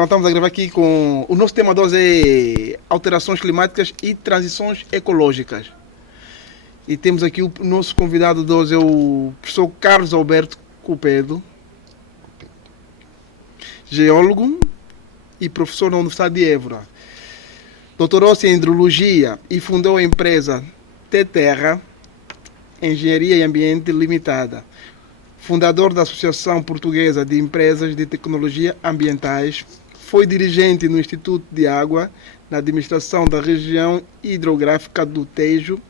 Então estamos a gravar aqui com... O nosso tema de hoje é alterações climáticas e transições ecológicas. E temos aqui o nosso convidado de hoje, é o professor Carlos Alberto Cupedo, geólogo e professor na Universidade de Évora. Doutorou-se em hidrologia e fundou a empresa T-Terra Engenharia e Ambiente Limitada. Fundador da Associação Portuguesa de Empresas de Tecnologia Ambientais, foi dirigente no Instituto de Água, na administração da região hidrográfica do Tejo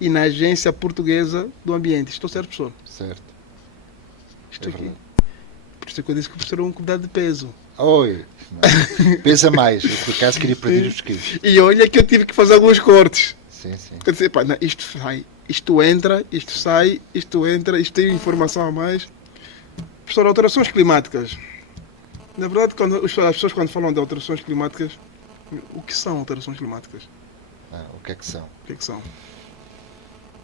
e na Agência Portuguesa do Ambiente. Estou certo, professor? Certo. Isto aqui. Por isso é que eu disse que o professor é um convidado de peso. Oi, não. Pesa mais. Eu por acaso queria perder os quilos. E olha que eu tive que fazer alguns cortes. Sim, sim. Quer dizer, pá, não, isto sai, isto entra, isto sai, isto entra, isto tem informação a mais. Professor, alterações climáticas. Na verdade, as pessoas quando falam de alterações climáticas, o que são alterações climáticas? O que é que são? O que é que são?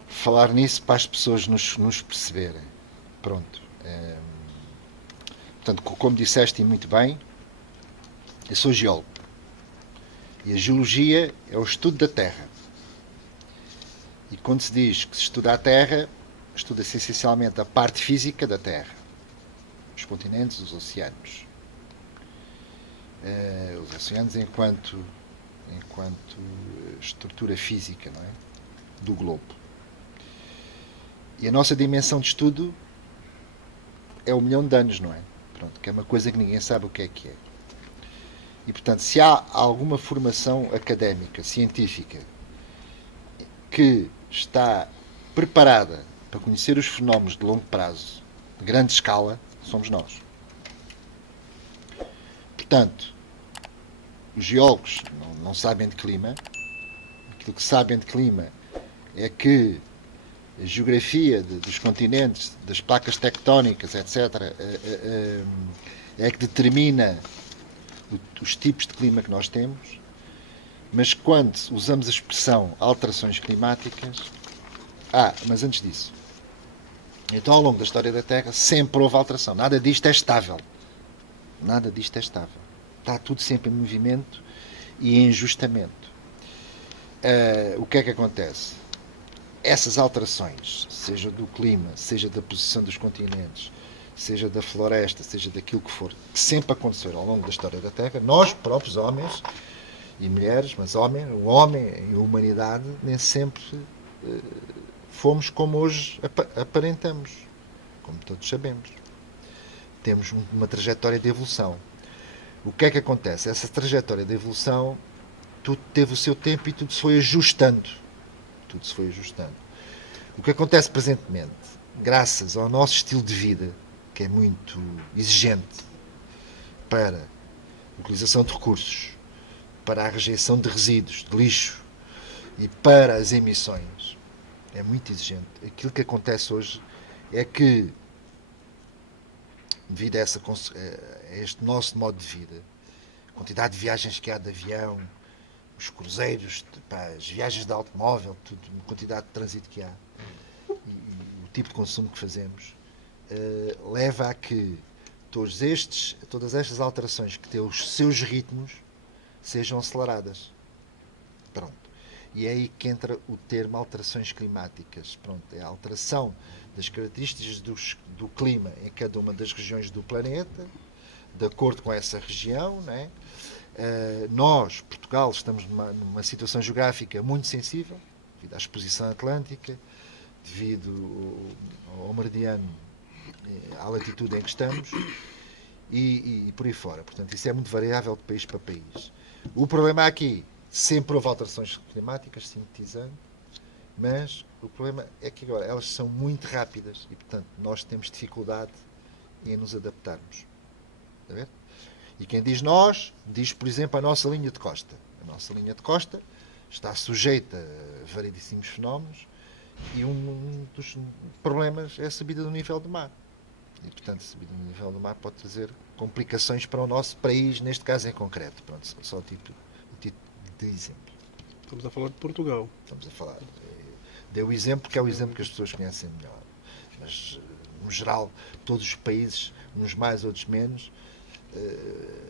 Falar nisso para as pessoas nos perceberem. Pronto. Portanto, como disseste e muito bem, eu sou geólogo. E a geologia é o estudo da Terra. E quando se diz que se estuda a Terra, estuda-se essencialmente a parte física da Terra. Os continentes, os oceanos. Os oceanos enquanto estrutura física, não é? Do globo. E a nossa dimensão de estudo é 1 milhão de anos, não é? Pronto, que é uma coisa que ninguém sabe o que é. E, portanto, se há alguma formação académica, científica, que está preparada para conhecer os fenómenos de longo prazo, de grande escala, somos nós. Portanto, os geólogos não sabem de clima. Aquilo que sabem de clima é que a geografia dos continentes, das placas tectónicas, etc., é que determina os tipos de clima que nós temos. Mas quando usamos a expressão alterações climáticas... mas antes disso, então ao longo da história da Terra sempre houve alteração. Nada disto é estável. Nada disto é estável. Está tudo sempre em movimento e em ajustamento. O que é que acontece? Essas alterações, seja do clima, seja da posição dos continentes, seja da floresta, seja daquilo que for, que sempre aconteceram ao longo da história da Terra, nós próprios, homens e mulheres, mas o homem e a humanidade nem sempre fomos como hoje aparentamos, como todos sabemos. Temos uma trajetória de evolução. O que é que acontece? Essa trajetória de evolução, tudo teve o seu tempo e tudo se foi ajustando. O que acontece presentemente, graças ao nosso estilo de vida, que é muito exigente para a utilização de recursos, para a rejeição de resíduos, de lixo e para as emissões, é muito exigente. Aquilo que acontece hoje é que, devido a este nosso modo de vida, a quantidade de viagens que há de avião, os cruzeiros, as viagens de automóvel, tudo, a quantidade de trânsito que há e o tipo de consumo que fazemos, leva a que todas estas alterações que têm os seus ritmos sejam aceleradas. Pronto. E é aí que entra o termo alterações climáticas. Pronto, é a alteração das características do clima em cada uma das regiões do planeta, de acordo com essa região, não é? Nós, Portugal, estamos numa situação geográfica muito sensível, devido à exposição atlântica, devido ao meridiano, à latitude em que estamos, e por aí fora. Portanto, isso é muito variável de país para país. O problema aqui, sempre houve alterações climáticas, sintetizando, mas o problema é que agora elas são muito rápidas e, portanto, nós temos dificuldade em nos adaptarmos. Está a ver? E quem diz nós, diz, por exemplo, a nossa linha de costa. A nossa linha de costa está sujeita a variedíssimos fenómenos e um dos problemas é a subida do nível do mar. E, portanto, a subida do nível do mar pode trazer complicações para o nosso país, neste caso em concreto. Pronto, só o tipo de exemplo. Estamos a falar de Portugal. Estamos a falar. Deu o exemplo que é o exemplo que as pessoas conhecem melhor. Mas, no geral, todos os países, uns mais, outros menos,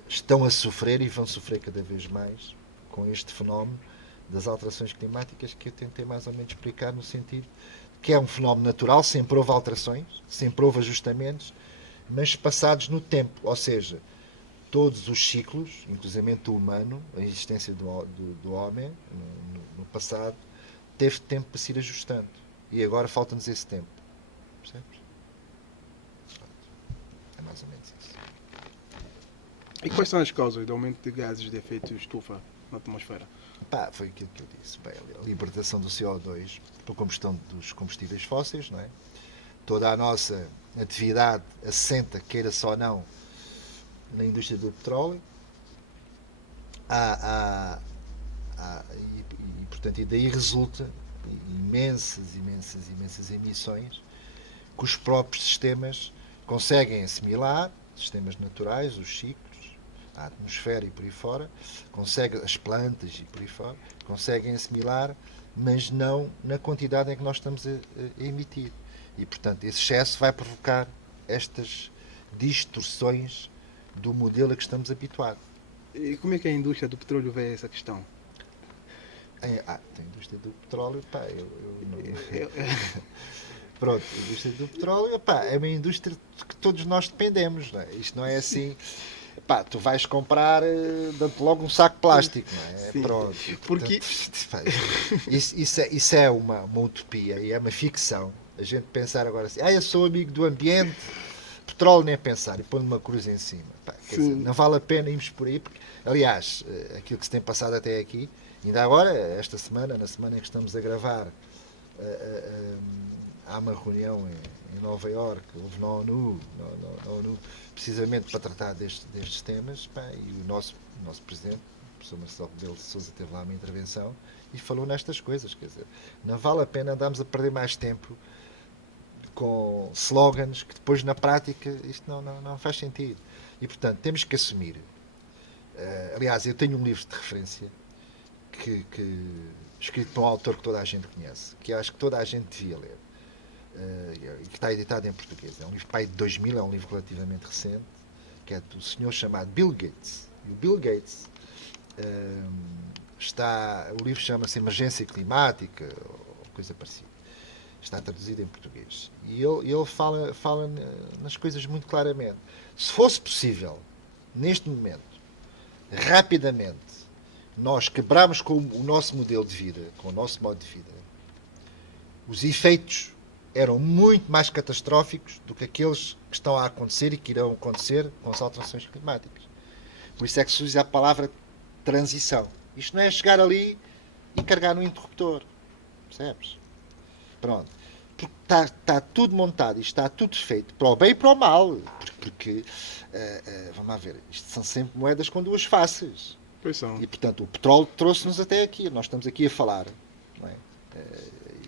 estão a sofrer e vão sofrer cada vez mais com este fenómeno das alterações climáticas, que eu tentei mais ou menos explicar, no sentido que é um fenómeno natural, sempre houve alterações, sempre houve ajustamentos, mas passados no tempo, ou seja, todos os ciclos, inclusive o humano, a existência do homem no passado, teve tempo para se ir ajustando. E agora falta-nos esse tempo. Percebes? É mais ou menos isso. E quais são as causas do aumento de gases de efeito estufa na atmosfera? Foi aquilo que eu disse. A libertação do CO2 por combustão dos combustíveis fósseis, não é? Toda a nossa atividade assenta, queira-se ou não, na indústria do petróleo. Portanto, e daí resulta imensas emissões que os próprios sistemas conseguem assimilar, sistemas naturais, os ciclos, a atmosfera e por aí fora, as plantas e por aí fora, conseguem assimilar, mas não na quantidade em que nós estamos a emitir. E, portanto, esse excesso vai provocar estas distorções do modelo a que estamos habituados. E como é que a indústria do petróleo vê essa questão? A indústria do petróleo, Pronto, a indústria do petróleo, é uma indústria que todos nós dependemos, não é? Isto não é assim, tu vais comprar, dando logo um saco de plástico, não é? Sim. Pronto. Porque... Isso é uma utopia e é uma ficção. A gente pensar agora assim, eu sou amigo do ambiente, petróleo nem pensar, e pôr uma cruz em cima. Quer dizer, não vale a pena irmos por aí, porque, aliás, aquilo que se tem passado até aqui, ainda agora, esta semana, na semana em que estamos a gravar, há uma reunião em Nova Iorque, houve na ONU, precisamente para tratar destes temas, e o nosso presidente, o professor Marcelo Rebelo de Sousa, teve lá uma intervenção e falou nestas coisas. Quer dizer, não vale a pena andarmos a perder mais tempo com slogans que depois na prática isto não faz sentido. E portanto temos que assumir. Aliás, eu tenho um livro de referência que escrito por um autor que toda a gente conhece, que acho que toda a gente devia ler, e que está editado em português. É um livro de 2000, é um livro relativamente recente, que é do senhor chamado Bill Gates. E o Bill Gates o livro chama-se Emergência Climática ou coisa parecida. Está traduzido em português. E ele fala nas coisas muito claramente. Se fosse possível, neste momento, rapidamente, nós quebrarmos com o nosso modelo de vida, com o nosso modo de vida, os efeitos eram muito mais catastróficos do que aqueles que estão a acontecer e que irão acontecer com as alterações climáticas. Por isso é que se usa a palavra transição. Isto não é chegar ali e carregar no interruptor. Percebes? Pronto. Porque está tudo montado e está tudo feito para o bem e para o mal. Porque, vamos lá ver, isto são sempre moedas com duas faces. Pois são. E, portanto, o petróleo trouxe-nos até aqui. Nós estamos aqui a falar, não é?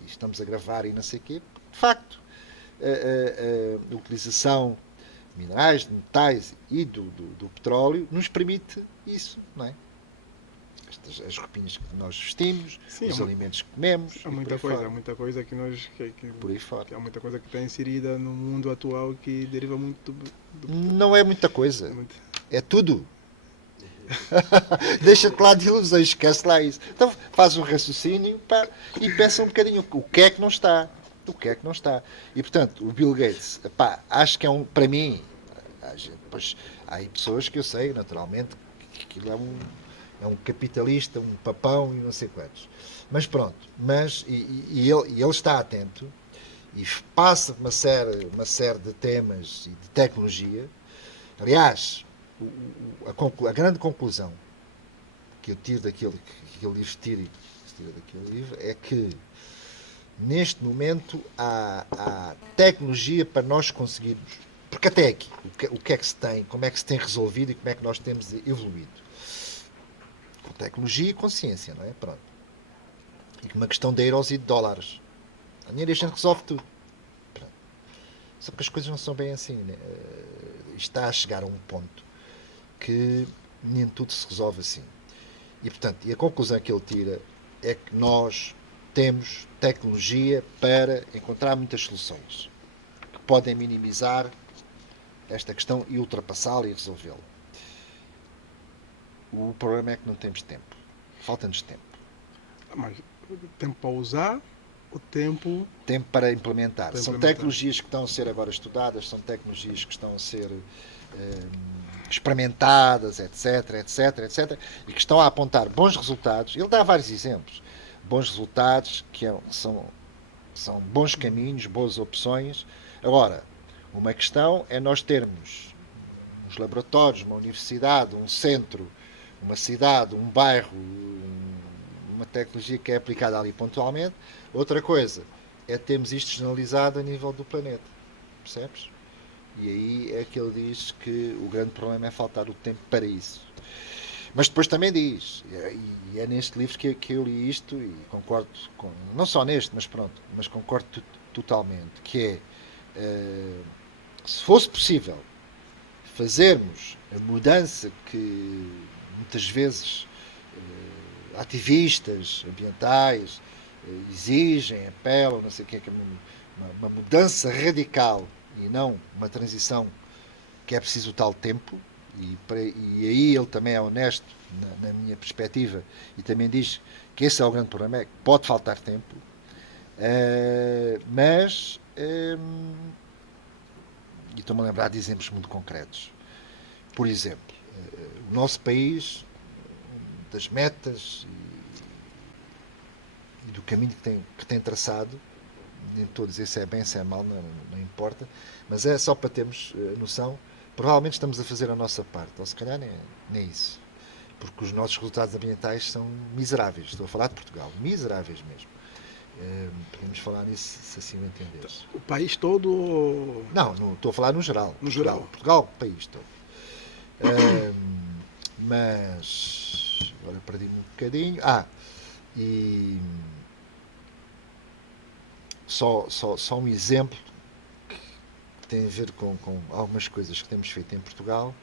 E estamos a gravar e não sei o quê. De facto, a utilização de minerais, de metais e do petróleo nos permite isso, não é? As roupinhas que nós vestimos, sim, os alimentos que comemos. Há muita coisa que nós. Por aí fora. Há muita coisa que está inserida no mundo atual que deriva muito Não é muita coisa. É tudo. Deixa-te lá de ilusões, esquece lá isso. Então faz um raciocínio e pensa um bocadinho o que é que não está. O que é que não está. E portanto, o Bill Gates, acho que para mim, há aí pessoas que eu sei, naturalmente, que aquilo é um capitalista, um papão e não sei quantos. Mas pronto, ele está atento e passa uma série de temas e de tecnologia. Aliás, a grande conclusão que eu tiro daquele livro é que neste momento há tecnologia para nós conseguirmos, porque até aqui, o que é que se tem, como é que se tem resolvido e como é que nós temos evoluído. Com tecnologia e consciência, não é? Pronto. E com uma questão de euros e de dólares. A dinheiro a gente resolve tudo. Pronto. Só que as coisas não são bem assim, né? Está a chegar a um ponto que nem tudo se resolve assim. E, portanto, a conclusão que ele tira é que nós temos tecnologia para encontrar muitas soluções que podem minimizar esta questão e ultrapassá-la e resolvê-la. O problema é que não temos tempo. Falta-nos tempo. Mas tempo para usar, o tempo Tempo para implementar. para São implementar. tecnologias que estão a ser agora estudadas, são tecnologias que estão a ser experimentadas, etc, etc, etc, e que estão a apontar bons resultados. Ele dá vários exemplos. Bons resultados, são bons caminhos, boas opções. Agora, uma questão é nós termos uns laboratórios, uma universidade, um centro, uma cidade, um bairro, uma tecnologia que é aplicada ali pontualmente. Outra coisa é termos isto generalizado a nível do planeta. Percebes? E aí é que ele diz que o grande problema é faltar o tempo para isso. Mas depois também diz, e é neste livro que eu li isto, e concordo com, não só neste, mas pronto, mas concordo totalmente, que é, se fosse possível fazermos a mudança que muitas vezes ativistas ambientais exigem, apelam, não sei o que, uma mudança radical e não uma transição que é preciso tal tempo, e aí ele também é honesto na minha perspectiva e também diz que esse é o grande problema, é que pode faltar tempo, mas e estou-me a lembrar de exemplos muito concretos. Por exemplo, o nosso país, das metas e do caminho que tem traçado, nem estou a dizer se é bem, se é mal, não importa, mas é só para termos noção. Provavelmente estamos a fazer a nossa parte, ou se calhar nem isso, porque os nossos resultados ambientais são miseráveis. Estou a falar de Portugal, miseráveis mesmo. Podemos falar nisso se assim o entenderes. O país todo. Não estou a falar no geral. No Portugal, geral. Portugal, país todo. Mas agora perdi-me um bocadinho. E só um exemplo que tem a ver com algumas coisas que temos feito em Portugal,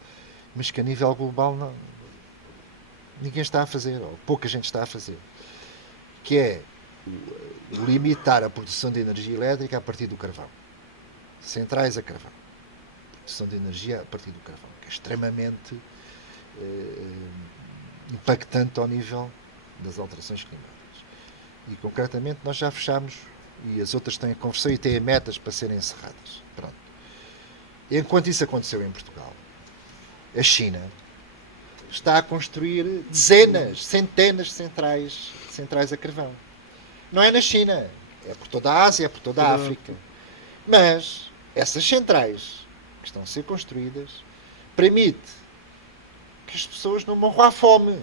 mas que a nível global ninguém está a fazer, ou pouca gente está a fazer, que é limitar a produção de energia elétrica a partir do carvão. Centrais a carvão. Produção de energia a partir do carvão, que é extremamente impactante ao nível das alterações climáticas. E concretamente nós já fechamos, e as outras têm a conversão e têm metas para serem encerradas. Pronto. Enquanto isso aconteceu em Portugal, a China está a construir dezenas, centenas de centrais a carvão. Não é na China, é por toda a Ásia, é por toda a África. Mas essas centrais que estão a ser construídas permite que as pessoas não morram à fome.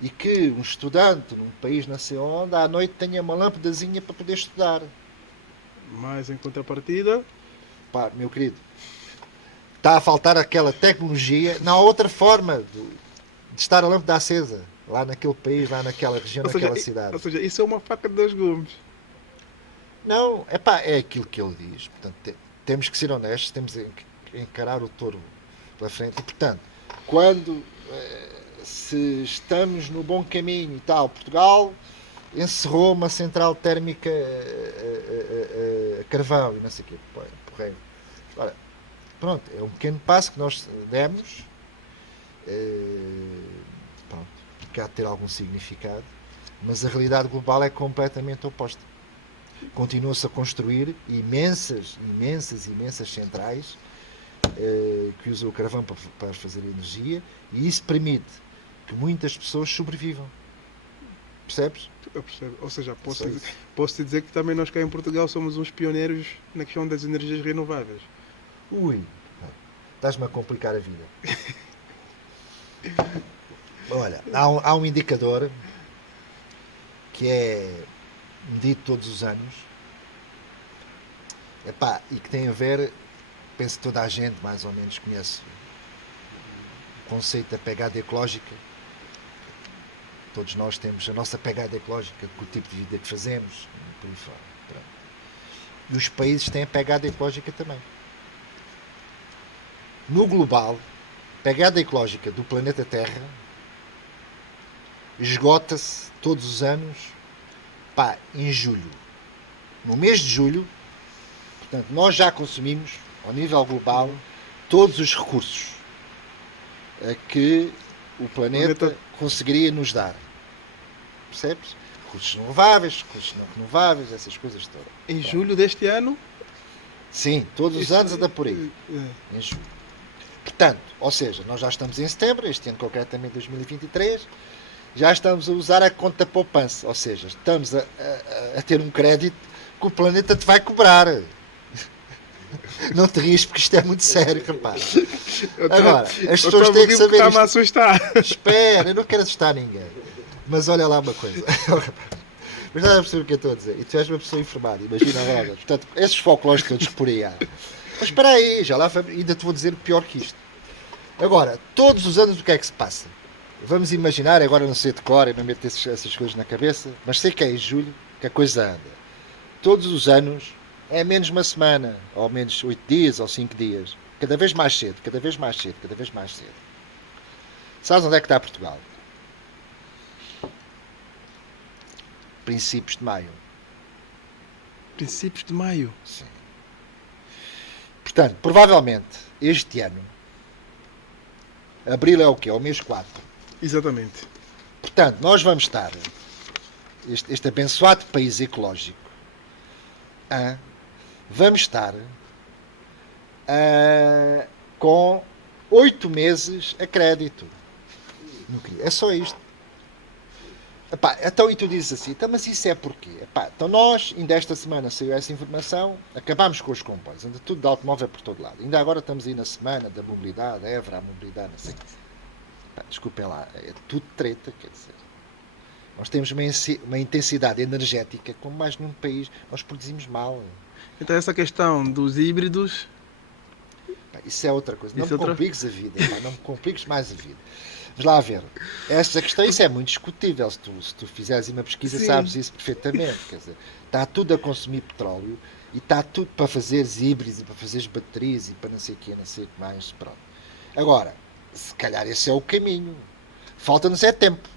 E que um estudante num país não sei onde, à noite tenha uma lâmpadazinha para poder estudar. Mas em contrapartida. Pá, meu querido, está a faltar aquela tecnologia. Não há outra forma de estar a lâmpada acesa lá naquele país, lá naquela região, naquela cidade. Ou seja, isso é uma faca de dois gumes. Não, é aquilo que ele diz. Portanto, temos que ser honestos, temos que encarar o touro pela frente. E, portanto, quando se estamos no bom caminho e tal, Portugal encerrou uma central térmica a carvão e não sei o quê. Porreiro. Ora, pronto, é um pequeno passo que nós demos. Pronto, que há de ter algum significado, mas a realidade global é completamente oposta. Continua-se a construir imensas centrais que usam o carvão para fazer energia, e isso permite que muitas pessoas sobrevivam. Percebes? Eu percebo. Ou seja, posso dizer que também nós cá em Portugal somos uns pioneiros na questão das energias renováveis. Ui, estás-me a complicar a vida. Olha, há um indicador que é medido todos os anos, e que tem a ver, penso que toda a gente mais ou menos conhece o conceito da pegada ecológica. Todos nós temos a nossa pegada ecológica com o tipo de vida que fazemos, por aí fora. Pronto. E os países têm a pegada ecológica também. No global, a pegada ecológica do planeta Terra esgota-se todos os anos em julho. No mês de julho, portanto, nós já consumimos, ao nível global, todos os recursos que o planeta conseguiria nos dar. Percebes? Recursos renováveis, recursos não renováveis, essas coisas todas. Em julho deste ano? Sim, todos os anos anda por aí. Em julho. Portanto, ou seja, nós já estamos em setembro, este ano concretamente 2023, já estamos a usar a conta poupança, ou seja, estamos a ter um crédito que o planeta te vai cobrar. Não te rias porque isto é muito sério, rapaz. Agora, as pessoas têm que saber isto. A assustar. Espera, eu não quero assustar ninguém. Mas olha lá uma coisa. Mas nada a perceber o que eu estou a dizer. E tu és uma pessoa informada, imagina regras. Portanto, esses folclores todos por aí há. Mas espera aí, já lá ainda te vou dizer pior que isto. Agora, todos os anos o que é que se passa? Vamos imaginar, agora não sei de cor, eu não meto essas coisas na cabeça, mas sei que é em julho que a coisa anda. Todos os anos é menos uma semana, ou menos 8 dias, ou 5 dias. Cada vez mais cedo, cada vez mais cedo, cada vez mais cedo. Sabes onde é que está Portugal? Princípios de maio. Princípios de maio? Sim. Portanto, provavelmente, este ano, abril é o quê? É o mês 4. Exatamente. Portanto, nós vamos estar, este abençoado país ecológico, vamos estar com 8 meses a crédito. É só isto. Epá, então, e tu dizes assim, então, mas isso é porquê? Epá, então nós, ainda esta semana saiu essa informação, acabámos com os comboios, anda tudo de automóvel por todo lado. Ainda agora estamos aí na semana da mobilidade, Évora, a mobilidade, não sei. Epá, desculpem lá, é tudo treta, quer dizer. Nós temos uma intensidade energética como mais nenhum país, nós produzimos mal. Então essa questão dos híbridos... Epá, isso é outra coisa, não me compliques a vida, epá, não me compliques mais a vida. Vamos lá ver. Essa questão, isso é muito discutível. Se tu fizeres uma pesquisa, sim, sabes isso perfeitamente. Quer dizer, está tudo a consumir petróleo e está tudo para fazeres híbridos e para fazeres baterias e para não sei o que, não sei o que mais. Pronto. Agora, se calhar esse é o caminho. Falta-nos é tempo.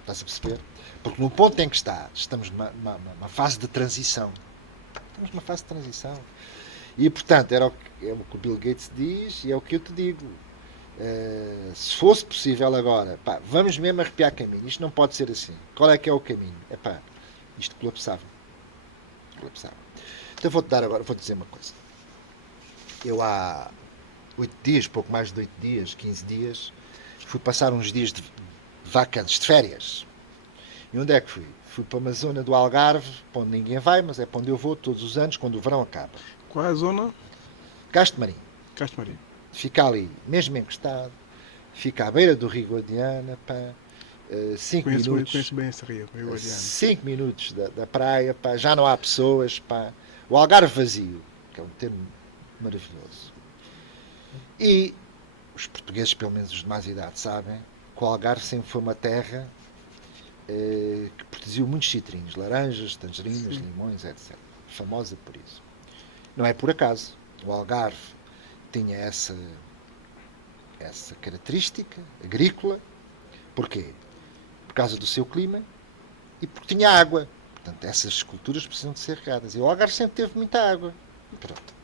Estás a perceber? Porque no ponto em que estamos numa fase de transição. Estamos numa fase de transição. E, portanto, é o que o Bill Gates diz e é o que eu te digo. Se fosse possível agora, pá, vamos mesmo arrepiar caminho, isto não pode ser assim. Qual é que é o caminho? Isto colapsava. Então vou-te dizer uma coisa. Eu há 8 dias, pouco mais de 8 dias, 15 dias, fui passar uns dias de vacantes, de férias. E onde é que fui? Fui para uma zona do Algarve, para onde ninguém vai, mas é para onde eu vou todos os anos, quando o verão acaba. Qual é a zona? Castro Marim. Fica ali, mesmo encostado, fica à beira do Rio Guadiana, 5 minutos. Conheço bem esse rio Guadiana. 5 minutos da praia, pá, já não há pessoas, pá. O Algarve vazio, que é um termo maravilhoso. E os portugueses, pelo menos os de mais idade, sabem que o Algarve sempre foi uma terra que produziu muitos citrinhos, laranjas, tangerinas, sim, limões, etc. Famosa por isso. Não é por acaso. O Algarve tinha essa característica agrícola. Porquê? Por causa do seu clima e porque tinha água. Portanto, essas culturas precisam de ser regadas. E o Algarve sempre teve muita água. Pronto.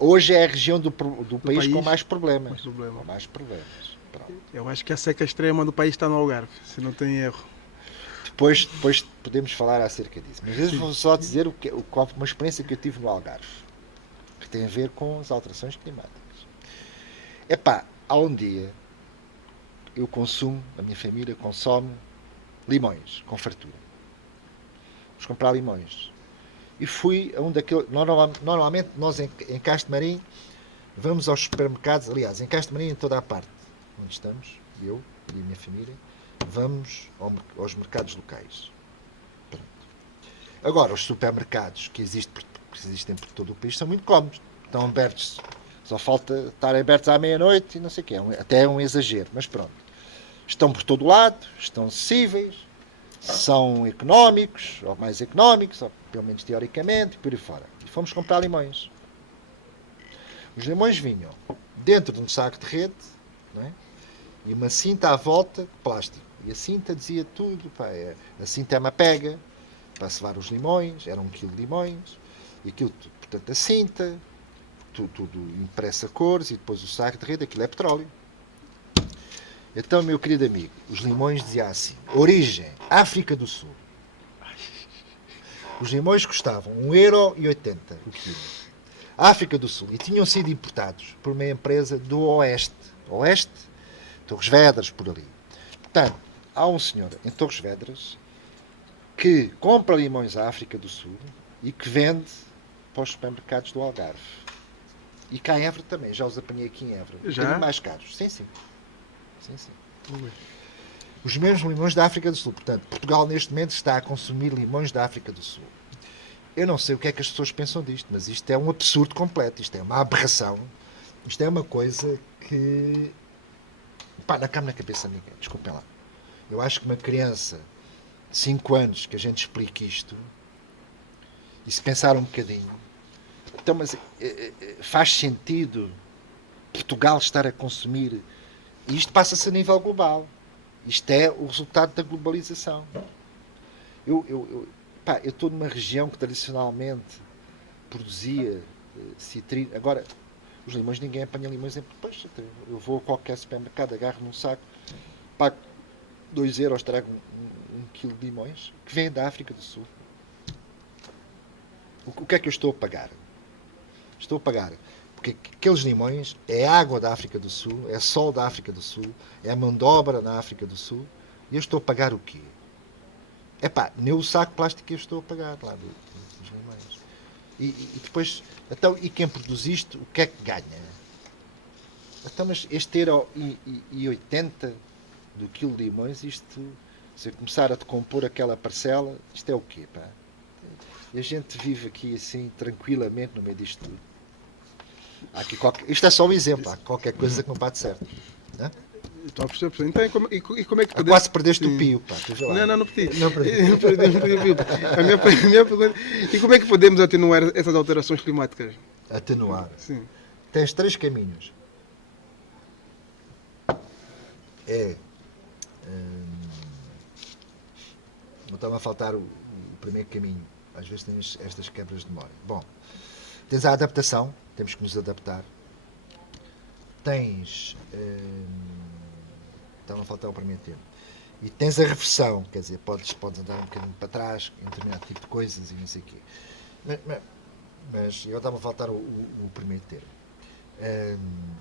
Hoje é a região do país com mais problemas. Com mais problemas. Pronto. Eu acho que a seca extrema do país está no Algarve, se não tem erro. Depois podemos falar acerca disso. Mas eu vou só dizer uma experiência que eu tive no Algarve, que tem a ver com as alterações climáticas. Há um dia eu consumo, a minha família consome limões com fartura. Vamos comprar limões. E fui a um daqueles. Normalmente nós em Castro Marim vamos aos supermercados, aliás, em Castro Marim em toda a parte onde estamos, eu e a minha família, vamos aos mercados locais. Pronto. Agora, os supermercados que existem por todo o país são muito cómodos. Estão abertos, só falta estar abertos à meia-noite e não sei o quê. Até é um exagero, mas pronto. Estão por todo lado, estão acessíveis, são económicos, ou mais económicos, ou pelo menos teoricamente, e por aí fora. E fomos comprar limões. Os limões vinham dentro de um saco de rede, não é? E uma cinta à volta de plástico. E a cinta dizia tudo. A cinta é uma pega para cevar os limões, era 1 kg de limões, e aquilo, portanto, a cinta, tudo impresso a cores, e depois o saco de rede, aquilo é petróleo. Então, meu querido amigo, os limões dizia assim: origem, África do Sul. Os limões custavam 1,80€ o quilo. África do Sul. E tinham sido importados por uma empresa do Oeste. Oeste? Torres Vedras, por ali. Portanto, há um senhor em Torres Vedras que compra limões à África do Sul e que vende para os supermercados do Algarve. E cá em Évora também. Já os apanhei aqui em Évora. Um bocadinho mais caros. Sim, sim. Sim, sim. Os mesmos limões da África do Sul. Portanto, Portugal neste momento está a consumir limões da África do Sul. Eu não sei o que é que as pessoas pensam disto, mas isto é um absurdo completo. Isto é uma aberração. Isto é uma coisa que... Pá, não cabe na cabeça de ninguém. Desculpem lá. Eu acho que uma criança de 5 anos que a gente explique isto e se pensar um bocadinho, então, mas faz sentido Portugal estar a consumir... E isto passa-se a nível global. Isto é o resultado da globalização. Eu estou numa região que tradicionalmente produzia citrino. Agora, os limões, ninguém apanha limões em... Pois, eu vou a qualquer supermercado, agarro num saco, pago 2€, trago um quilo de limões, que vem da África do Sul. O que é que eu estou a pagar? Estou a pagar porque aqueles limões é água da África do Sul, é sol da África do Sul, é a mão de obra na África do Sul, e eu estou a pagar o quê? Nem o saco de plástico que eu estou a pagar lá dos limões. E depois, então, e quem produz isto, o que é que ganha? Então, mas este 1,80€ do quilo de limões, isto, se eu começar a decompor aquela parcela, isto é o quê, pá? E a gente vive aqui assim, tranquilamente, no meio disto tudo. Isto é só um exemplo, há qualquer coisa que não bate certo. Não? Estou a perceber. Então, como é que podemos... Quase perdeste o pio, pá. Não perdi. Não perdi. Não perdi o pio. A minha pergunta... E como é que podemos atenuar essas alterações climáticas? Atenuar? Sim. Tens 3 caminhos. Não estava a faltar o primeiro caminho. Às vezes temos estas quebras de memória. Bom, tens a adaptação. Temos que nos adaptar. Tens... Estava a faltar o primeiro termo. E tens a reversão, quer dizer, podes andar um bocadinho para trás em determinado tipo de coisas e não sei o quê. Mas eu estava a faltar o primeiro termo.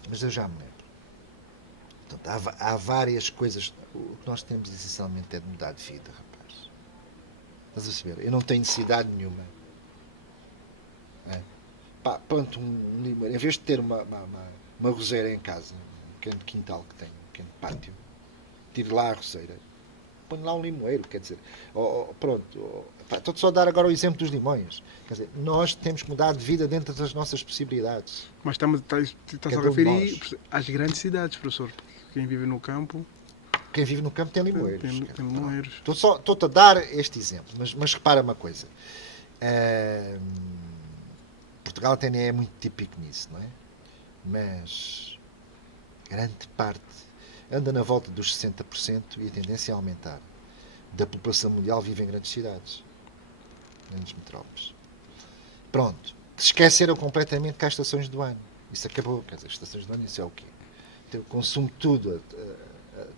Mas eu já me lembro. Portanto, há várias coisas. O que nós temos essencialmente é de mudar de vida, rapaz. Estás a perceber? Eu não tenho necessidade nenhuma. Planto um limoeiro. Em vez de ter uma roseira em casa, um pequeno quintal que tenho, um pequeno pátio, tiro lá a roseira, ponho lá um limoeiro, quer dizer, estou só a dar agora o exemplo dos limões. Quer dizer, nós temos que mudar de vida dentro das nossas possibilidades. Mas estás a referir às grandes cidades, professor. Quem vive no campo... Quem vive no campo tem limoeiros. Tem limoeiros. Estou-te a dar este exemplo, mas repara uma coisa. Portugal até nem é muito típico nisso, não é? Mas grande parte anda na volta dos 60% e a tendência a aumentar. Da população mundial vive em grandes cidades, grandes metrópoles. Pronto. Esqueceram completamente que há estações do ano. Isso acabou. Quer dizer, estações do ano, isso é o quê? Então, eu consumo tudo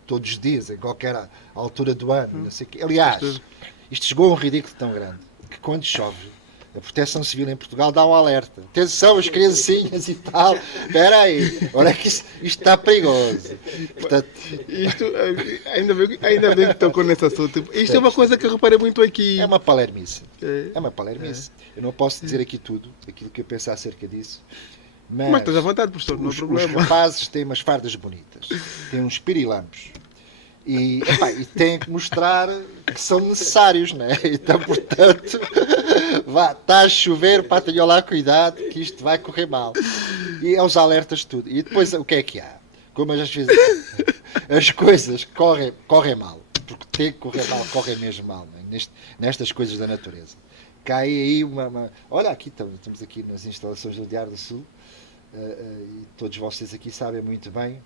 todos os dias, em qualquer altura do ano. Não sei o quê. Aliás, isto chegou a um ridículo tão grande que quando chove, a Proteção Civil em Portugal dá um alerta. Atenção, as criancinhas e tal. Espera aí. Olha que isto está perigoso. Portanto... Isto, ainda bem que tocou nesse assunto. Isto é uma coisa que eu reparei muito aqui. É uma palermice. É uma palermice. Eu não posso dizer aqui tudo, aquilo que eu penso acerca disso. Mas estás à vontade, professor, não há problema. Os rapazes têm umas fardas bonitas. Têm uns pirilampos. E têm que mostrar que são necessários, não é? Então, portanto, está a chover, pá, tenham lá cuidado, que isto vai correr mal. E é os alertas de tudo. E depois, o que é que há? Como às vezes as coisas correm mal, porque tem que correr mal, correm mesmo mal, é? Nestas coisas da natureza. Cai aí Olha, aqui estamos aqui nas instalações do Diário do Sul, e todos vocês aqui sabem muito bem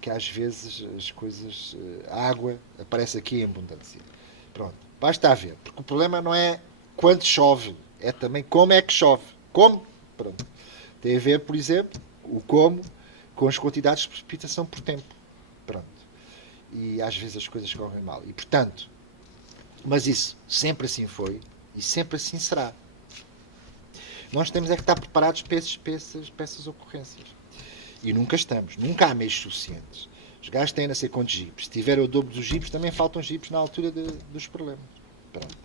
que às vezes as coisas, a água aparece aqui em abundância. Pronto, basta ver, porque o problema não é quando chove, é também como é que chove. Como? Pronto. Tem a ver, por exemplo, o como com as quantidades de precipitação por tempo. Pronto. e às vezes as coisas correm mal. E portanto, mas isso sempre assim foi e sempre assim será. Nós temos é que estar preparados para essas ocorrências. E nunca estamos. Nunca há meios suficientes. Os gajos têm a ser quantos jipes. Se tiver o dobro dos jipes, também faltam jipes na altura dos problemas. Pronto.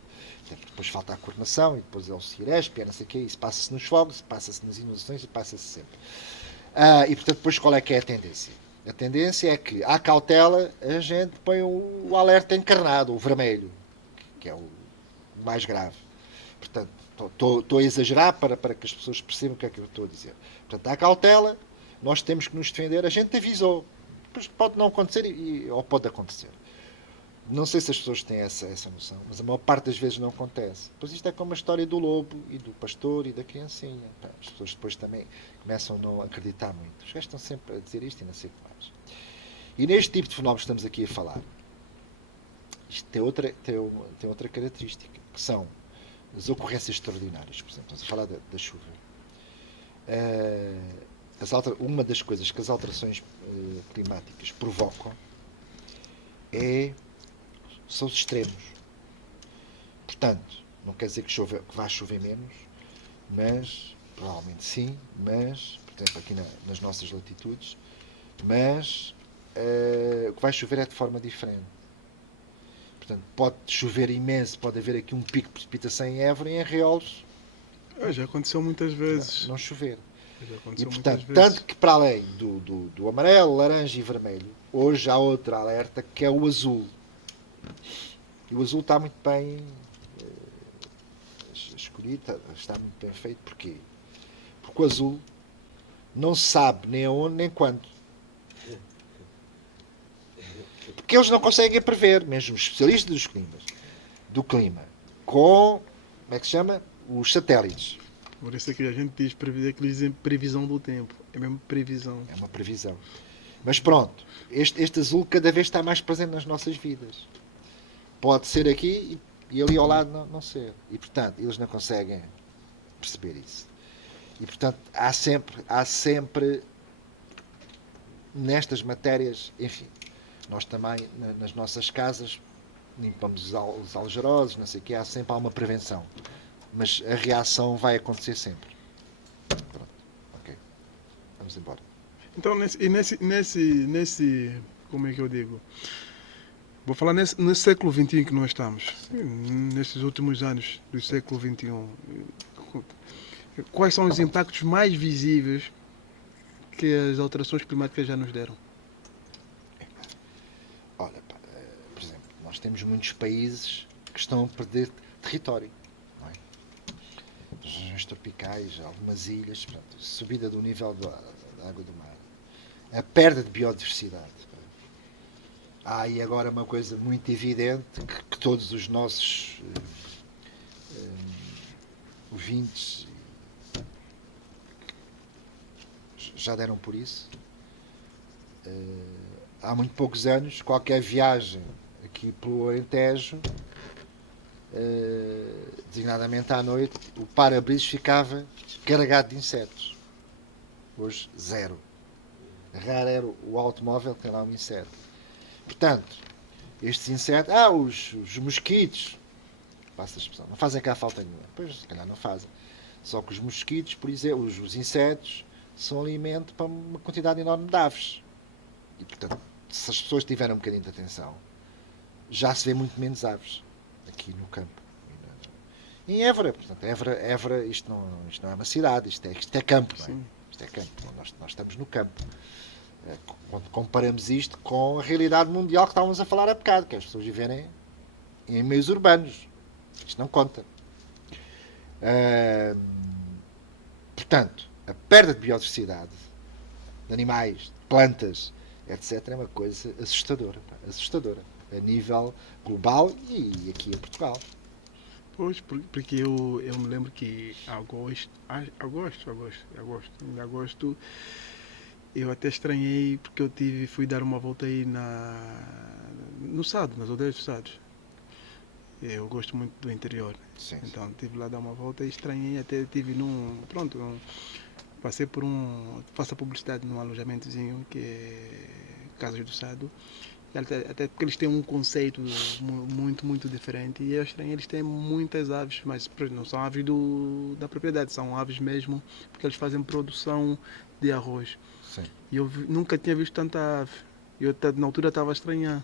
Depois falta a coordenação, e depois é o Ciresp, e não sei o quê. Isso passa-se nos fogos, passa-se nas inundações e passa-se sempre. E portanto, depois qual é que é a tendência? A tendência é que, à cautela, a gente põe o alerta encarnado, o vermelho, que é o mais grave. Portanto, estou a exagerar para que as pessoas percebam o que é que eu estou a dizer. Portanto, à cautela, nós temos que nos defender. A gente avisou. Depois pode não acontecer ou pode acontecer. Não sei se as pessoas têm essa noção, mas a maior parte das vezes não acontece. Pois isto é como a história do lobo e do pastor e da criancinha. As pessoas depois também começam a não acreditar muito. Os gajos estão sempre a dizer isto e não sei o que mais. E neste tipo de fenómenos que estamos aqui a falar, isto tem outra característica, que são as ocorrências extraordinárias. Por exemplo, estamos a falar da chuva. Uma das coisas que as alterações climáticas provocam são os extremos. Portanto, não quer dizer que vá chover menos, mas, provavelmente sim, mas, por exemplo, aqui nas nossas latitudes, mas o que vai chover é de forma diferente. Portanto, pode chover imenso, pode haver aqui um pico de precipitação em Évora e em Arraiolos. Já aconteceu muitas vezes. Não chover. Já aconteceu E, portanto, muitas vezes. tanto que para além do amarelo, laranja e vermelho, hoje há outro alerta que é o azul. E o azul está muito bem escolhido, está muito bem feito. Porquê? Porque o azul não se sabe nem aonde nem quando. Porque eles não conseguem prever, mesmo os especialistas do clima, com, como é que se chama? Os satélites. Por isso é que a gente diz que eles dizem previsão do tempo. É mesmo previsão. É uma previsão. Mas pronto, este azul cada vez está mais presente nas nossas vidas. Pode ser aqui e ali ao lado não ser. E portanto, eles não conseguem perceber isso. E portanto, há sempre nestas matérias, enfim, nós também nas nossas casas limpamos os algerosos, não sei o que, há sempre alguma prevenção. Mas a reação vai acontecer sempre. Pronto, ok. Vamos embora. Então, nesse como é que eu digo? Vou falar nesse século XXI que nós estamos. Nesses últimos anos do século XXI. Quais são os impactos mais visíveis que as alterações climáticas já nos deram? Olha, por exemplo, nós temos muitos países que estão a perder território. As regiões tropicais, algumas ilhas, portanto, subida do nível da água do mar, a perda de biodiversidade. Há aí agora uma coisa muito evidente que todos os nossos ouvintes já deram por isso. Há muito poucos anos, qualquer viagem aqui pelo Alentejo, designadamente à noite, o para-brisas ficava carregado de insetos. Hoje, zero. Raro era o automóvel que tem lá um inseto. Portanto, estes insetos, os mosquitos, passa a expressão, não fazem cá falta nenhuma. Pois, se calhar não fazem. Só que os mosquitos, por exemplo, os insetos, são alimento para uma quantidade enorme de aves. E, portanto, se as pessoas tiverem um bocadinho de atenção, já se vê muito menos aves aqui no campo. Em Évora, portanto, Évora isto não é uma cidade, isto é campo, não é? Isto é campo, nós estamos no campo. Quando comparamos isto com a realidade mundial que estávamos a falar há bocado, que as pessoas viverem em meios urbanos. Isto não conta. Portanto, a perda de biodiversidade de animais, de plantas, etc., é uma coisa assustadora. Assustadora. A nível global e aqui em Portugal. Pois, porque eu me lembro que em agosto, eu até estranhei porque fui dar uma volta aí no Sado, nas aldeias do Sado. Eu gosto muito do interior, Sim, então estive lá dar uma volta e estranhei, até estive faço a publicidade num alojamentozinho que é Casas do Sado, Até porque eles têm um conceito muito, muito diferente. E eu estranho, eles têm muitas aves, mas por exemplo, não são aves da propriedade, são aves mesmo, porque eles fazem produção de arroz. Sim. E eu nunca tinha visto tanta ave. Eu na altura estava a estranhar.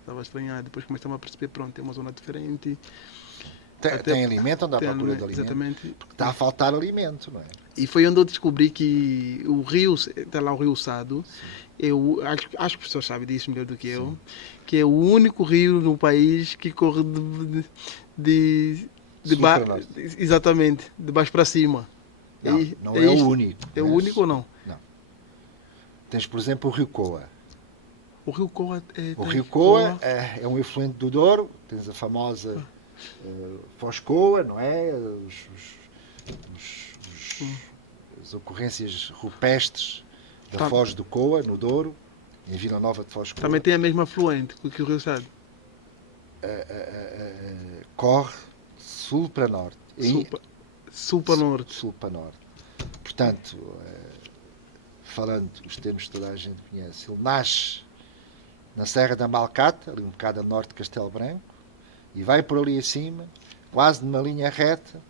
Estava a estranhar, depois comecei a perceber, pronto, tem uma zona diferente. Até Tem alimento, anda à procura de alimento. exatamente. Porque está a faltar alimento, não é? E foi onde eu descobri que o rio, está lá o Rio Sado, acho que as pessoas sabem disso melhor do que eu, que é o único rio no país que corre de Sul para norte. exatamente, de baixo para cima. Não é o único. É o único ou não? Não. Tens, por exemplo, o Rio Coa. O Rio Coa O Rio Coa é um efluente do Douro. Tens a famosa Foz Coa, não é? As ocorrências rupestres da Foz do Coa, no Douro, em Vila Nova de Foz Coa. Também tem a mesma afluente que o Rio Sado. Corre sul para norte. Sul para norte. Sul para norte. Portanto, falando os termos que toda a gente conhece, ele nasce na Serra da Malcata, ali um bocado a norte de Castelo Branco, e vai por ali acima, quase numa linha reta,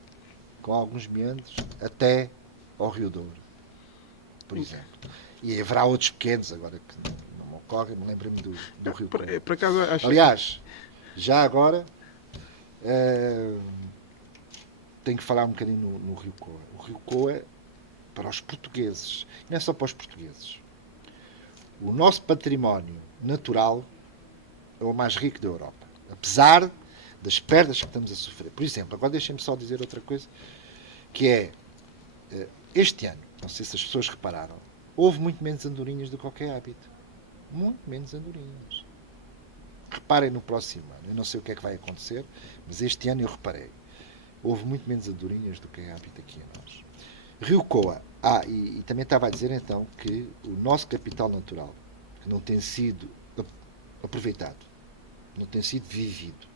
com alguns meandros, até ao Rio Douro, por exemplo. E haverá outros pequenos, agora que não me ocorrem, me lembro-me do Rio Coa. Por acaso, aliás, já agora tenho que falar um bocadinho no Rio Coa. O Rio Coa, para os portugueses, não é só para os portugueses, o nosso património natural é o mais rico da Europa. Apesar das perdas que estamos a sofrer. Por exemplo, agora deixem-me só dizer outra coisa, que é, este ano, não sei se as pessoas repararam, houve muito menos andorinhas do que qualquer hábito. Muito menos andorinhas. Reparem no próximo ano. Eu não sei o que é que vai acontecer, mas este ano eu reparei. Houve muito menos andorinhas do que hábito aqui a nós. Rio Coa. E também estava a dizer então que o nosso capital natural, que não tem sido aproveitado, não tem sido vivido,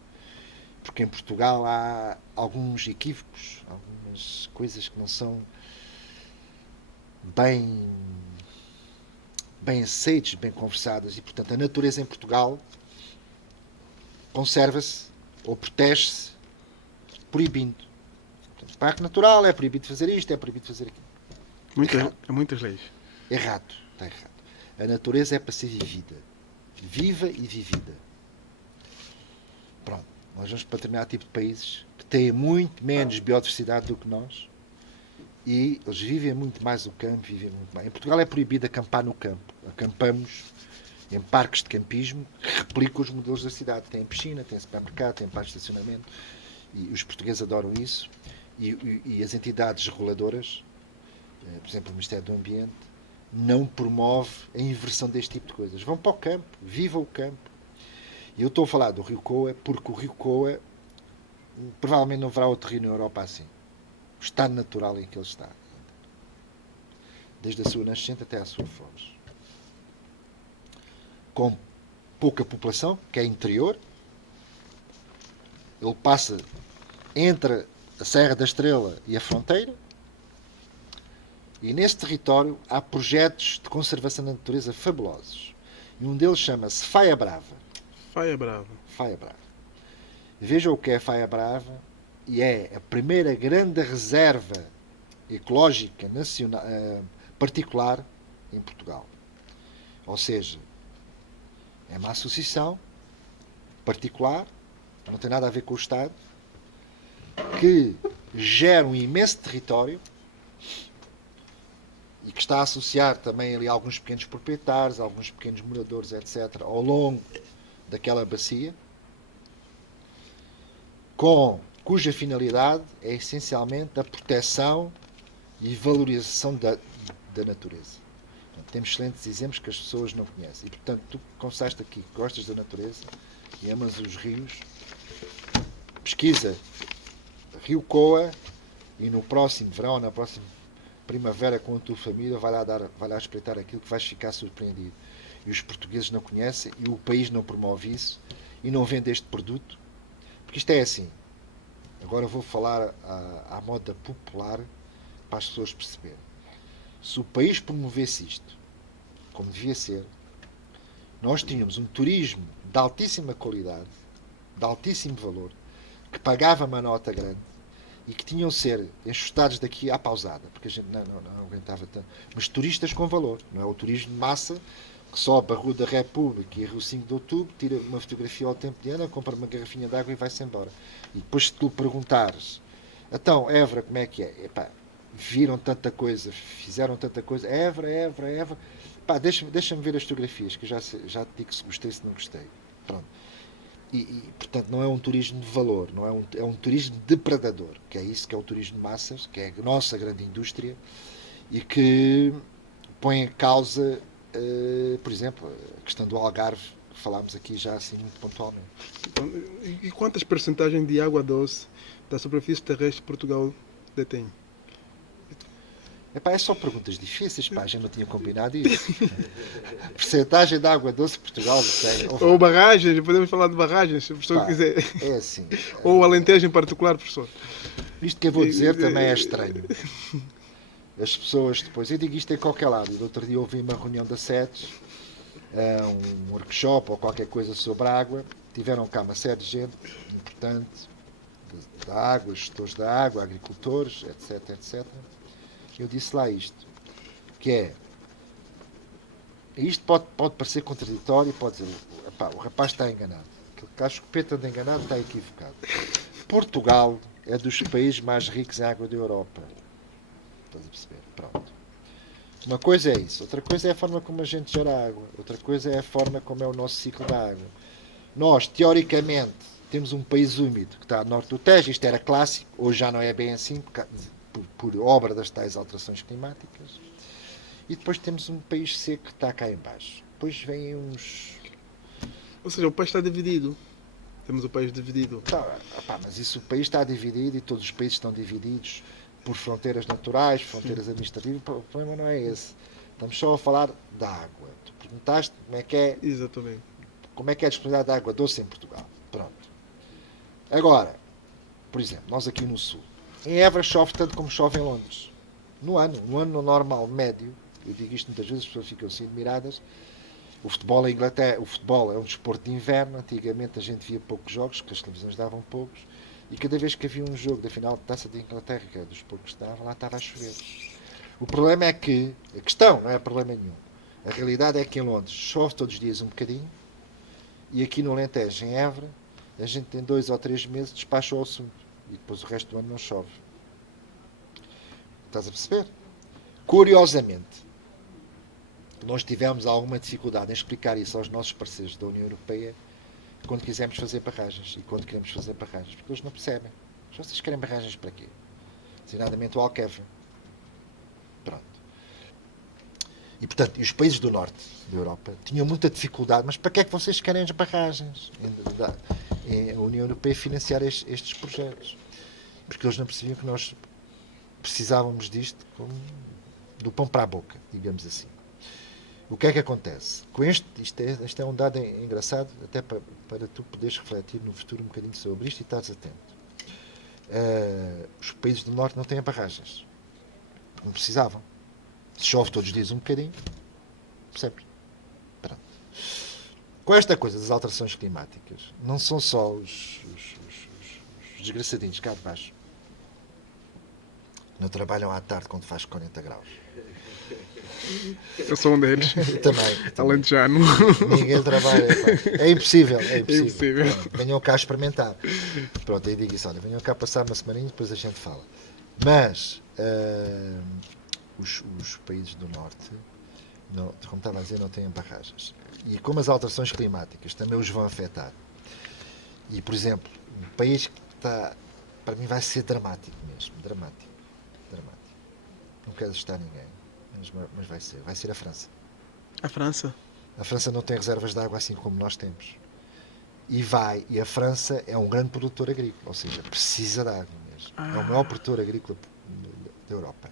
porque em Portugal há alguns equívocos, algumas coisas que não são bem aceitos, bem conversadas, e portanto a natureza em Portugal conserva-se ou protege-se proibindo. Portanto, parque natural é proibido fazer isto, é proibido fazer aquilo. Muitas leis. Errado, está errado. A natureza é para ser vivida. Viva e vivida. Pronto. Nós vamos para determinado tipo de países que têm muito menos biodiversidade do que nós e eles vivem muito mais o campo, vivem muito mais. Em Portugal é proibido acampar no campo. Acampamos em parques de campismo que replicam os modelos da cidade. Tem piscina, tem supermercado, tem parque de estacionamento e os portugueses adoram isso e as entidades reguladoras, por exemplo, o Ministério do Ambiente, não promove a inversão deste tipo de coisas. Vão para o campo, vivam o campo. E eu estou a falar do Rio Coa porque o Rio Coa provavelmente não haverá outro rio na Europa assim. O estado natural em que ele está. Desde a sua nascente até à sua foz. Com pouca população, que é interior. Ele passa entre a Serra da Estrela e a fronteira. E nesse território há projetos de conservação da natureza fabulosos. E um deles chama-se Faia Brava. Faia Brava. Faia Brava. Vejam o que é Faia Brava e é a primeira grande reserva ecológica nacional, particular em Portugal. Ou seja, é uma associação particular, não tem nada a ver com o Estado, que gera um imenso território e que está a associar também ali alguns pequenos proprietários, alguns pequenos moradores, etc., ao longo daquela bacia, cuja finalidade é essencialmente a proteção e valorização da natureza. Portanto, temos excelentes exemplos que as pessoas não conhecem. E, portanto, tu que conversaste aqui, que gostas da natureza e amas os rios, pesquisa Rio Coa e no próximo verão, na próxima primavera, com a tua família, vai lá espreitar aquilo que vais ficar surpreendido. E os portugueses não conhecem e o país não promove isso e não vende este produto. Porque isto é assim. Agora vou falar à moda popular para as pessoas perceberem. Se o país promovesse isto, como devia ser, nós tínhamos um turismo de altíssima qualidade, de altíssimo valor, que pagava uma nota grande e que tinham de ser enxustados daqui à pausada, porque a gente não aguentava tanto. Mas turistas com valor, não é o turismo de massa que sobe a Rua da República e a Rua 5 de Outubro, tira uma fotografia ao tempo de ano, compra uma garrafinha de água e vai-se embora. E depois, se tu perguntares, então, Évora, como é que é? Epá, viram tanta coisa, fizeram tanta coisa, Évora. Pá, deixa-me ver as fotografias, que eu já te digo se gostei, se não gostei. Pronto. Portanto, não é um turismo de valor, não é um turismo depredador, que é isso que é o turismo de massas, que é a nossa grande indústria e que põe em causa, por exemplo, a questão do Algarve, que falámos aqui já assim muito pontualmente. Então, e quantas percentagens de água doce da superfície terrestre Portugal detém? Epá, é só perguntas difíceis, pá, a gente não tinha combinado isso. Percentagem de água doce Portugal tem. Ou barragens, podemos falar de barragens, se o professor Pá, quiser. é assim. Ou Alentejo em particular, professor. Isto que eu vou dizer também é estranho. As pessoas depois, eu digo isto em qualquer lado, e do outro dia ouvi uma reunião da SETES, um workshop ou qualquer coisa sobre água, tiveram cá uma série de gente importante, da água, gestores da água, agricultores, etc. Eu disse lá isto, que é, isto pode parecer contraditório, pode dizer, epá, o rapaz está enganado, aquele que acha que o Pedro anda enganado está equivocado. Portugal é dos países mais ricos em água da Europa. Estás a perceber? Pronto. Uma coisa é isso, outra coisa é a forma como a gente gera água, outra coisa é a forma como é o nosso ciclo da água. Nós, teoricamente, temos um país úmido que está a norte do Tejo, isto era clássico, hoje já não é bem assim, por obra das tais alterações climáticas. E depois temos um país seco que está cá em baixo. Depois vêm uns... Ou seja, o país está dividido. Temos o país dividido. Mas isso, o país está dividido e todos os países estão divididos por fronteiras naturais, fronteiras administrativas. O problema não é esse. Estamos só a falar da água. Tu perguntaste como é que é... Exatamente. Como é que é a disponibilidade de água doce em Portugal. Pronto. Agora, por exemplo, nós aqui no Sul, em Évora chove tanto como chove em Londres. No ano normal, médio, eu digo isto muitas vezes, as pessoas ficam assim admiradas. O futebol em Inglaterra, o futebol é um desporto de inverno. Antigamente a gente via poucos jogos, porque as televisões davam poucos, e cada vez que havia um jogo da final de Taça de Inglaterra, que era dos poucos que davam, lá estava a chover. O problema é que, a questão não é problema nenhum. A realidade é que em Londres chove todos os dias um bocadinho, e aqui no Alentejo, em Évora, a gente tem 2 ou 3 meses despacha o assunto, e depois o resto do ano não chove. Estás a perceber? Curiosamente, nós tivemos alguma dificuldade em explicar isso aos nossos parceiros da União Europeia quando quisemos fazer barragens e quando queremos fazer barragens, porque eles não percebem. Vocês querem barragens para quê? Designadamente o Alqueva. Pronto. E portanto, os países do norte da Europa tinham muita dificuldade, mas para que é que vocês querem as barragens? A União Europeia financiar estes projetos. Porque eles não percebiam que nós precisávamos disto como do pão para a boca, digamos assim. O que é que acontece? Com isto é um dado engraçado, até para tu poderes refletir no futuro um bocadinho sobre isto e estares atento. Os países do norte não têm barragens. Não precisavam. Se chove todos os dias um bocadinho, percebes? Pronto. Com esta coisa das alterações climáticas, não são só os desgraçadinhos cá de baixo que não trabalham à tarde quando faz 40 graus. Eu sou um deles. Também. Alentejano. Ninguém trabalha. É impossível. Impossível. Venham cá experimentar. Pronto, aí digo isso. Olha, venham cá passar uma semaninha e depois a gente fala. Mas os países do norte, não, como estava a dizer, não têm barragens. E como as alterações climáticas também os vão afetar. E, por exemplo, um país que está, para mim vai ser dramático mesmo. Dramático. Não quero assustar ninguém. Mas vai ser a França. A França? A França não tem reservas de água assim como nós temos. E a França é um grande produtor agrícola, ou seja, precisa de água mesmo. É o maior produtor agrícola da Europa.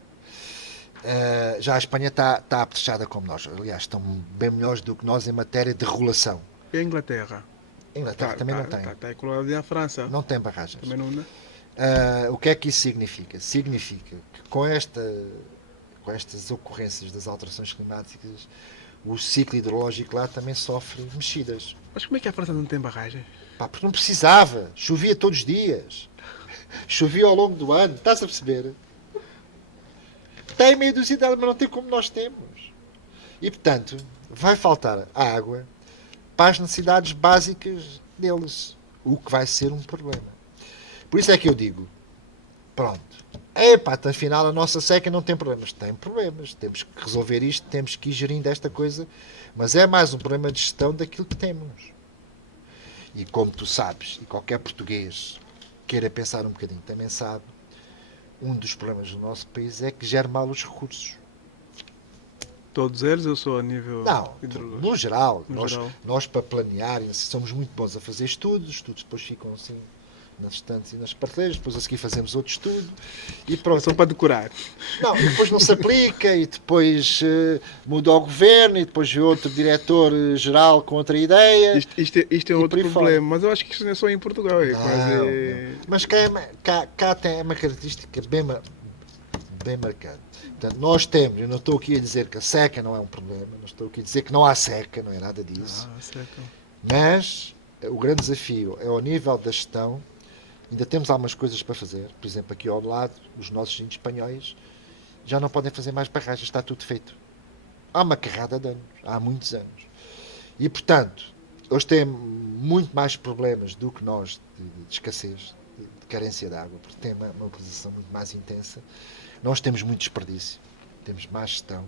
Já a Espanha está apetrechada como nós. Aliás, estão bem melhores do que nós em matéria de regulação. E a Inglaterra? A Inglaterra também não tem. Está colada à França. Não tem barragens. Também não, né? O que é que isso significa? Significa que com estas ocorrências das alterações climáticas, o ciclo hidrológico lá também sofre mexidas. Mas como é que a França não tem barragens? Pá, porque não precisava. Chovia todos os dias. Chovia ao longo do ano. Estás a perceber? Tem meio dúzia dela, mas não tem como nós temos. E, portanto, vai faltar água para as necessidades básicas deles. O que vai ser um problema. Por isso é que eu digo, pronto, epá, afinal a nossa seca não tem problemas. Tem problemas. Temos que resolver isto, temos que ir gerindo esta coisa. Mas é mais um problema de gestão daquilo que temos. E como tu sabes, e qualquer português queira pensar um bocadinho também sabe, um dos problemas do nosso país é que gera mal os recursos. Todos eles ou só a nível Não, hidrológico? no geral, No geral. nós para planear, somos muito bons a fazer estudos, os estudos depois ficam assim nas estantes e nas prateleiras, depois a seguir fazemos outro estudo e É pronto. só para decorar. Não, e depois não se aplica e depois muda o governo e depois vem outro diretor-geral com outra ideia. Isto é E outro por aí problema, fora. mas eu acho que isto não é só em Portugal, é quase. Não. Mas cá tem uma característica bem marcante. Portanto, nós temos, eu não estou aqui a dizer que a seca não é um problema, não estou aqui a dizer que não há seca, não é nada disso. Certo. Mas o grande desafio é ao nível da gestão. Ainda temos algumas coisas para fazer. Por exemplo, aqui ao lado, os nossos índios espanhóis já não podem fazer mais barragens, está tudo feito. Há uma carrada de anos, há muitos anos. E, portanto, eles têm muito mais problemas do que nós de escassez, de carência de água, porque têm uma utilização muito mais intensa. Nós temos muito desperdício, temos má gestão.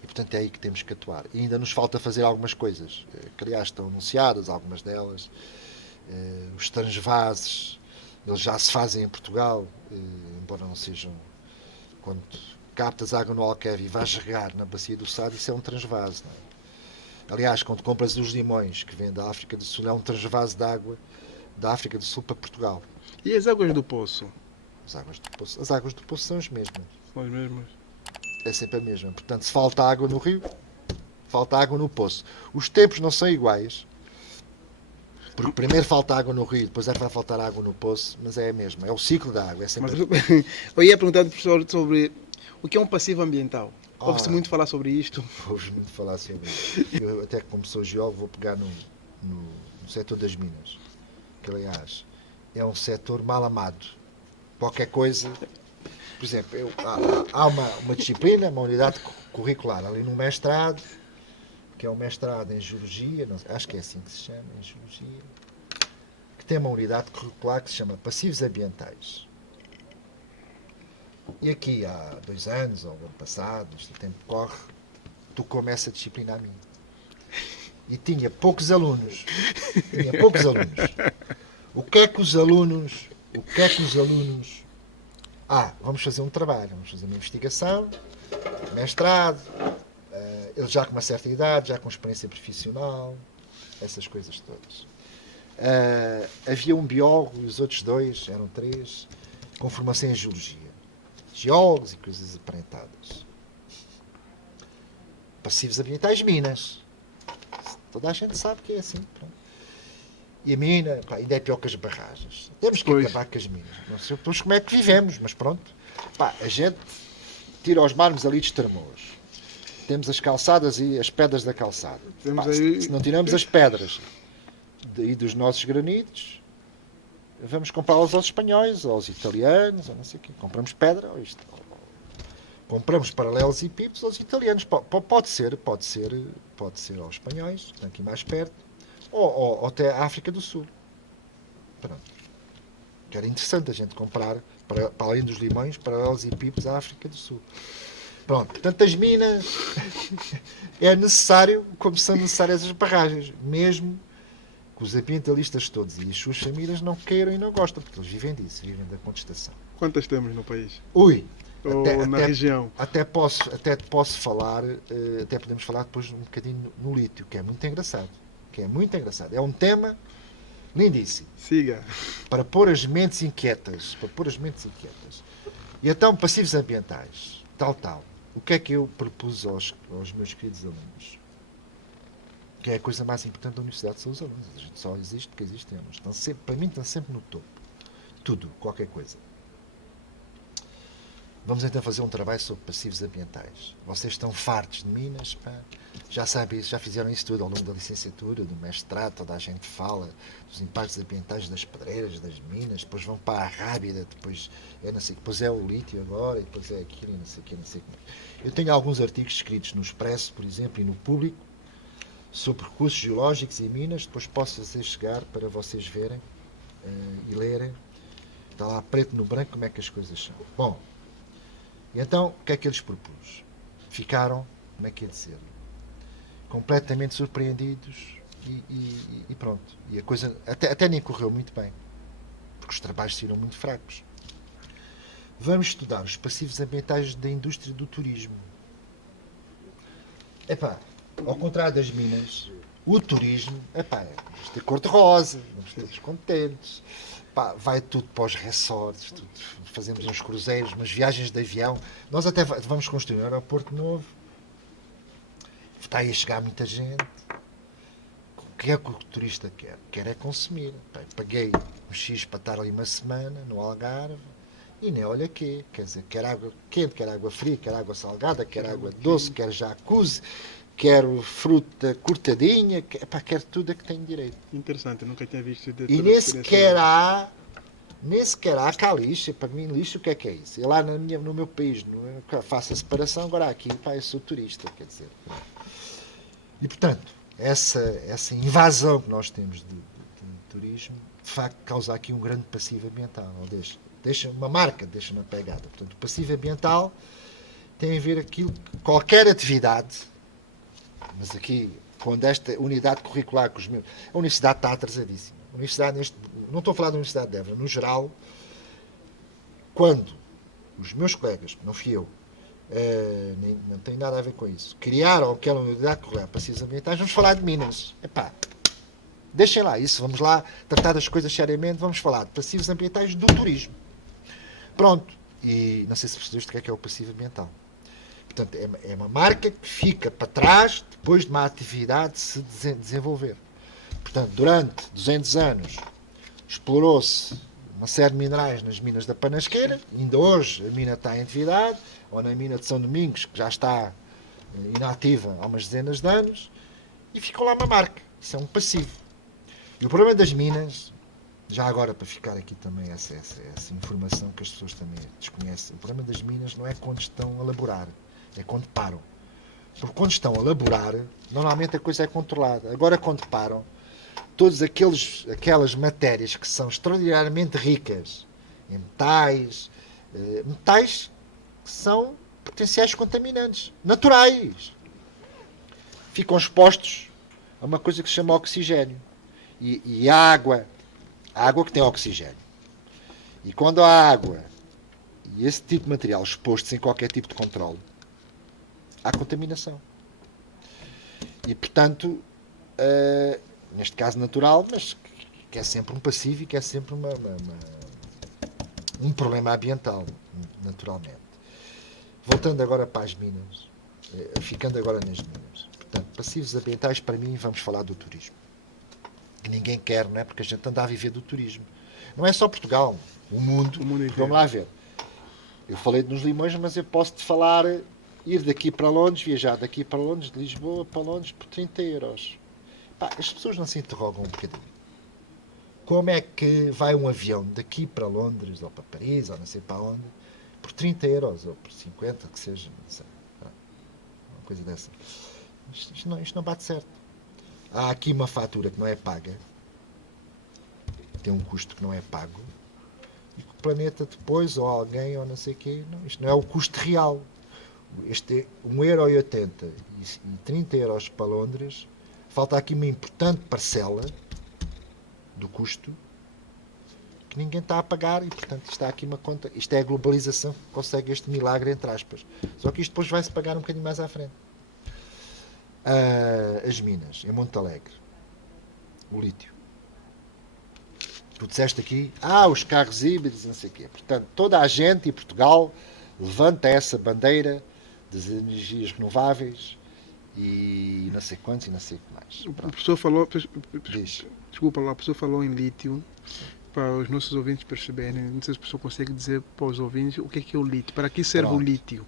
E, portanto, é aí que temos que atuar. E ainda nos falta fazer algumas coisas, que, aliás, estão anunciadas, algumas delas. Os transvases, eles já se fazem em Portugal, embora não sejam. Quando captas água no Alqueve e vais regar na bacia do Sado, isso é um transvase. Não é? Aliás, quando compras os limões que vêm da África do Sul, é um transvase de água da África do Sul para Portugal. E as águas do poço? As águas do poço são as mesmas. São as mesmas? É sempre a mesma. Portanto, se falta água no rio, falta água no poço. Os tempos não são iguais. Porque primeiro falta água no rio, depois vai faltar água no poço, mas é a mesma. É o ciclo da água. É sempre Mas eu ia perguntar ao professor sobre o que é um passivo ambiental. Ouve-se muito falar sobre isto. Ouves muito falar sobre isso. Eu, até como sou geólogo, vou pegar no setor das minas. Que, aliás, é um setor mal amado. Qualquer coisa... Por exemplo, há uma disciplina, uma unidade curricular ali no mestrado, que é um mestrado em Geologia, acho que é assim que se chama, em Geologia, que tem uma unidade curricular que se chama Passivos Ambientais. E aqui há 2 anos, ou ano passado, este tempo corre, tocou-me essa disciplina a mim. E tinha poucos alunos. O que é que os alunos... vamos fazer um trabalho, vamos fazer uma investigação, mestrado, eles já com uma certa idade, já com experiência profissional, essas coisas todas. Havia um biólogo e os outros 2, eram 3, com formação em Geologia. Geólogos e coisas aparentadas. Passivos ambientais, minas. Toda a gente sabe que é assim. Pronto. E a mina, ainda é pior que as barragens. Temos que acabar com as minas. Não sei como é que vivemos, mas pronto. A gente tira os mármores ali de Estremoz. Temos as calçadas e as pedras da calçada. Se não tiramos as pedras e dos nossos granitos, vamos comprá-las aos espanhóis, aos italianos, ou não sei o quê. Compramos pedra, compramos paralelos e pipos aos italianos. Pode ser aos espanhóis, estão aqui mais perto, ou até a África do Sul. Pronto. Que era interessante a gente comprar, para além dos limões, paralelos e pipos à África do Sul. Pronto, portanto, as minas é necessário, como são necessárias as barragens, mesmo que os ambientalistas todos e as suas famílias não queiram e não gostam, porque eles vivem disso, vivem da contestação. Quantas temos no país? Na região? Até posso falar, até podemos falar depois um bocadinho no lítio, que é muito engraçado. É um tema lindíssimo. Siga. Para pôr as mentes inquietas. E então, passivos ambientais, tal. O que é que eu propus aos meus queridos alunos? Que é a coisa mais importante da universidade, são os alunos. A gente só existe porque existem alunos. Para mim estão sempre no topo. Tudo, qualquer coisa. Vamos então fazer um trabalho sobre passivos ambientais. Vocês estão fartos de Minas, pá. Já sabem isso, já fizeram isso tudo ao longo da licenciatura, do mestrado, toda a gente fala dos impactos ambientais das pedreiras, das minas, depois vão para a Rábida, depois é, não sei, depois é o lítio agora, e depois é aquilo, e não sei o que, não sei como. Eu tenho alguns artigos escritos no Expresso, por exemplo, e no Público, sobre recursos geológicos e minas, depois posso fazer chegar para vocês verem e lerem. Está lá preto no branco como é que as coisas são. Bom, e então, o que é que eles propus? Ficaram, como é que é dizer, completamente surpreendidos e pronto. E a coisa até nem correu muito bem, porque os trabalhos saíram muito fracos. Vamos estudar os passivos ambientais da indústria do turismo. Epá, ao contrário das minas, o turismo, epá, vamos ter cor-de-rosa, vamos todos contentes. Pá, vai tudo para os resorts, tudo, fazemos uns cruzeiros, umas viagens de avião. Nós até vamos construir um aeroporto novo. Está aí a chegar muita gente. O que é que o turista quer? Quer é consumir. Pá, paguei um X para estar ali uma semana no Algarve e nem olha quê. Quer dizer, quer água quente, quer água fria, quer água salgada, quer água doce, quer jacuzzi, quero fruta cortadinha, quero tudo a que tenho direito. Interessante, eu nunca tinha visto. E nem sequer há cá lixo. Para mim, lixo, o que é isso? Eu lá no meu país, faço a separação, agora aqui, pá, eu sou turista, quer dizer. E, portanto, essa invasão que nós temos de turismo, de facto, causa aqui um grande passivo ambiental. Deixa uma marca, deixa uma pegada. Portanto, o passivo ambiental tem a ver aquilo que qualquer atividade, mas aqui, quando esta unidade curricular com os meus... A universidade está atrasadíssima. A universidade, não estou a falar da Universidade de Évora, no geral, quando os meus colegas, não fui eu, não tem nada a ver com isso, criaram aquela unidade curricular para ciências ambientais, vamos falar de Minas. Epá, deixem lá isso, vamos lá tratar das coisas seriamente, vamos falar de passivos ambientais do turismo. Pronto. E não sei se percebeste o que é o passivo ambiental. Portanto, é uma marca que fica para trás depois de uma atividade se desenvolver. Portanto, durante 200 anos explorou-se uma série de minerais nas minas da Panasqueira. Ainda hoje a mina está em atividade, ou na mina de São Domingos, que já está inativa há umas dezenas de anos, e ficou lá uma marca. Isso é um passivo. E o problema das minas, já agora para ficar aqui também essa informação que as pessoas também desconhecem, o problema das minas não é quando estão a laborar, é quando param. Porque quando estão a laborar, normalmente a coisa é controlada. Agora, quando param, todas aquelas matérias que são extraordinariamente ricas em metais que são potenciais contaminantes, naturais, ficam expostos a uma coisa que se chama oxigênio. E a água que tem oxigênio. E quando a água e esse tipo de material exposto sem qualquer tipo de controle, há contaminação. E, portanto, neste caso natural, mas que é sempre um passivo e que é sempre um problema ambiental, naturalmente. Voltando agora para as minas, ficando agora nas minas. Portanto, passivos ambientais, para mim, vamos falar do turismo. Que ninguém quer, não é? Porque a gente anda a viver do turismo. Não é só Portugal, o mundo vamos lá ver. Eu falei nos Limões, mas eu posso-te falar, ir daqui para Londres, viajar daqui para Londres, de Lisboa para Londres, por 30 euros. Pá, as pessoas não se interrogam um bocadinho. Como é que vai um avião daqui para Londres, ou para Paris, ou não sei para onde, por 30 euros, ou por 50, que seja, não sei. Uma coisa dessa. Isto não bate certo. Há aqui uma fatura que não é paga, tem um custo que não é pago, e que o planeta depois, ou alguém, ou não sei o quê, isto não é o custo real. Este é 1,80€ e 30 euros para Londres. Falta aqui uma importante parcela do custo que ninguém está a pagar e, portanto, está aqui uma conta. Isto é a globalização que consegue este milagre, entre aspas. Só que isto depois vai-se pagar um bocadinho mais à frente. As minas, em Monte Alegre. O lítio. Tu disseste aqui, os carros híbridos, não sei o quê. Portanto, toda a gente em Portugal levanta essa bandeira das energias renováveis e não sei quantos e não sei o que mais. O professor falou... Diz. Desculpa lá, o professor falou em lítio. para os nossos ouvintes perceberem, não sei se a pessoa consegue dizer para os ouvintes o que é o lítio, para que serve o lítio?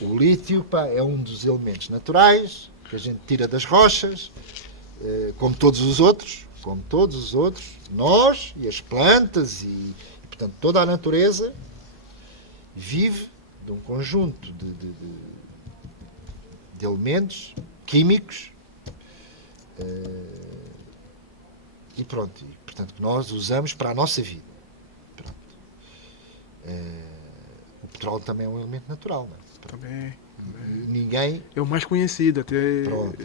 O lítio, pá, é um dos elementos naturais que a gente tira das rochas, como todos os outros, nós e as plantas portanto, toda a natureza vive de um conjunto de elementos químicos e pronto, portanto, que nós usamos para a nossa vida. Pronto. O petróleo também é um elemento natural, não é? Também. Ninguém... É o mais conhecido, até Pronto,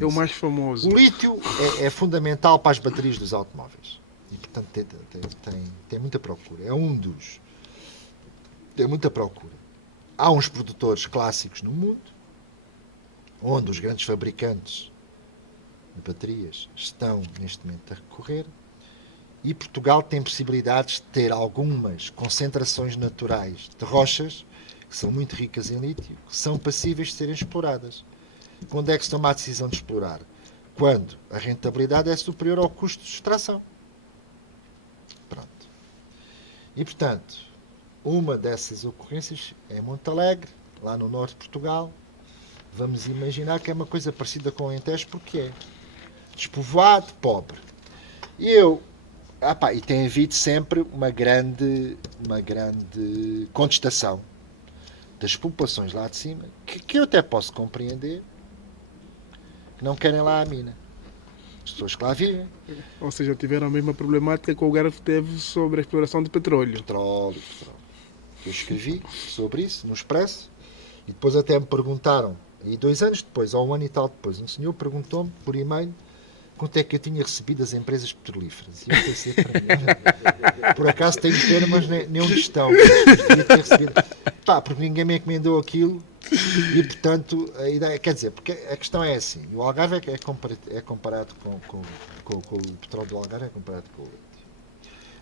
é o mais famoso. O lítio é fundamental para as baterias dos automóveis. E, portanto, tem muita procura. Tem muita procura. Há uns produtores clássicos no mundo, onde os grandes fabricantes de baterias estão, neste momento, a recorrer. E Portugal tem possibilidades de ter algumas concentrações naturais de rochas que são muito ricas em lítio, que são passíveis de serem exploradas. Quando é que se toma a decisão de explorar? Quando a rentabilidade é superior ao custo de extração. Pronto. E, portanto, uma dessas ocorrências é Montalegre, lá no norte de Portugal. Vamos imaginar que é uma coisa parecida com o Alentejo, porque é despovoado, pobre. E tem havido sempre uma grande contestação das populações lá de cima, que eu até posso compreender, que não querem lá a mina. As pessoas que lá vivem. Ou seja, tiveram a mesma problemática que o Algarve teve sobre a exploração de petróleo. Petróleo. Eu escrevi sobre isso no Expresso e depois até me perguntaram, e 2 anos depois, ou 1 ano e tal depois, um senhor perguntou-me por e-mail quanto é que eu tinha recebido das empresas petrolíferas. E eu pensei para mim, por acaso tenho pena, mas nem onde estão. Devia ter recebido. Porque ninguém me encomendou aquilo e, portanto, a ideia, quer dizer, porque a questão é assim, o Algarve é comparado com o petróleo do Algarve, é comparado com o lítio.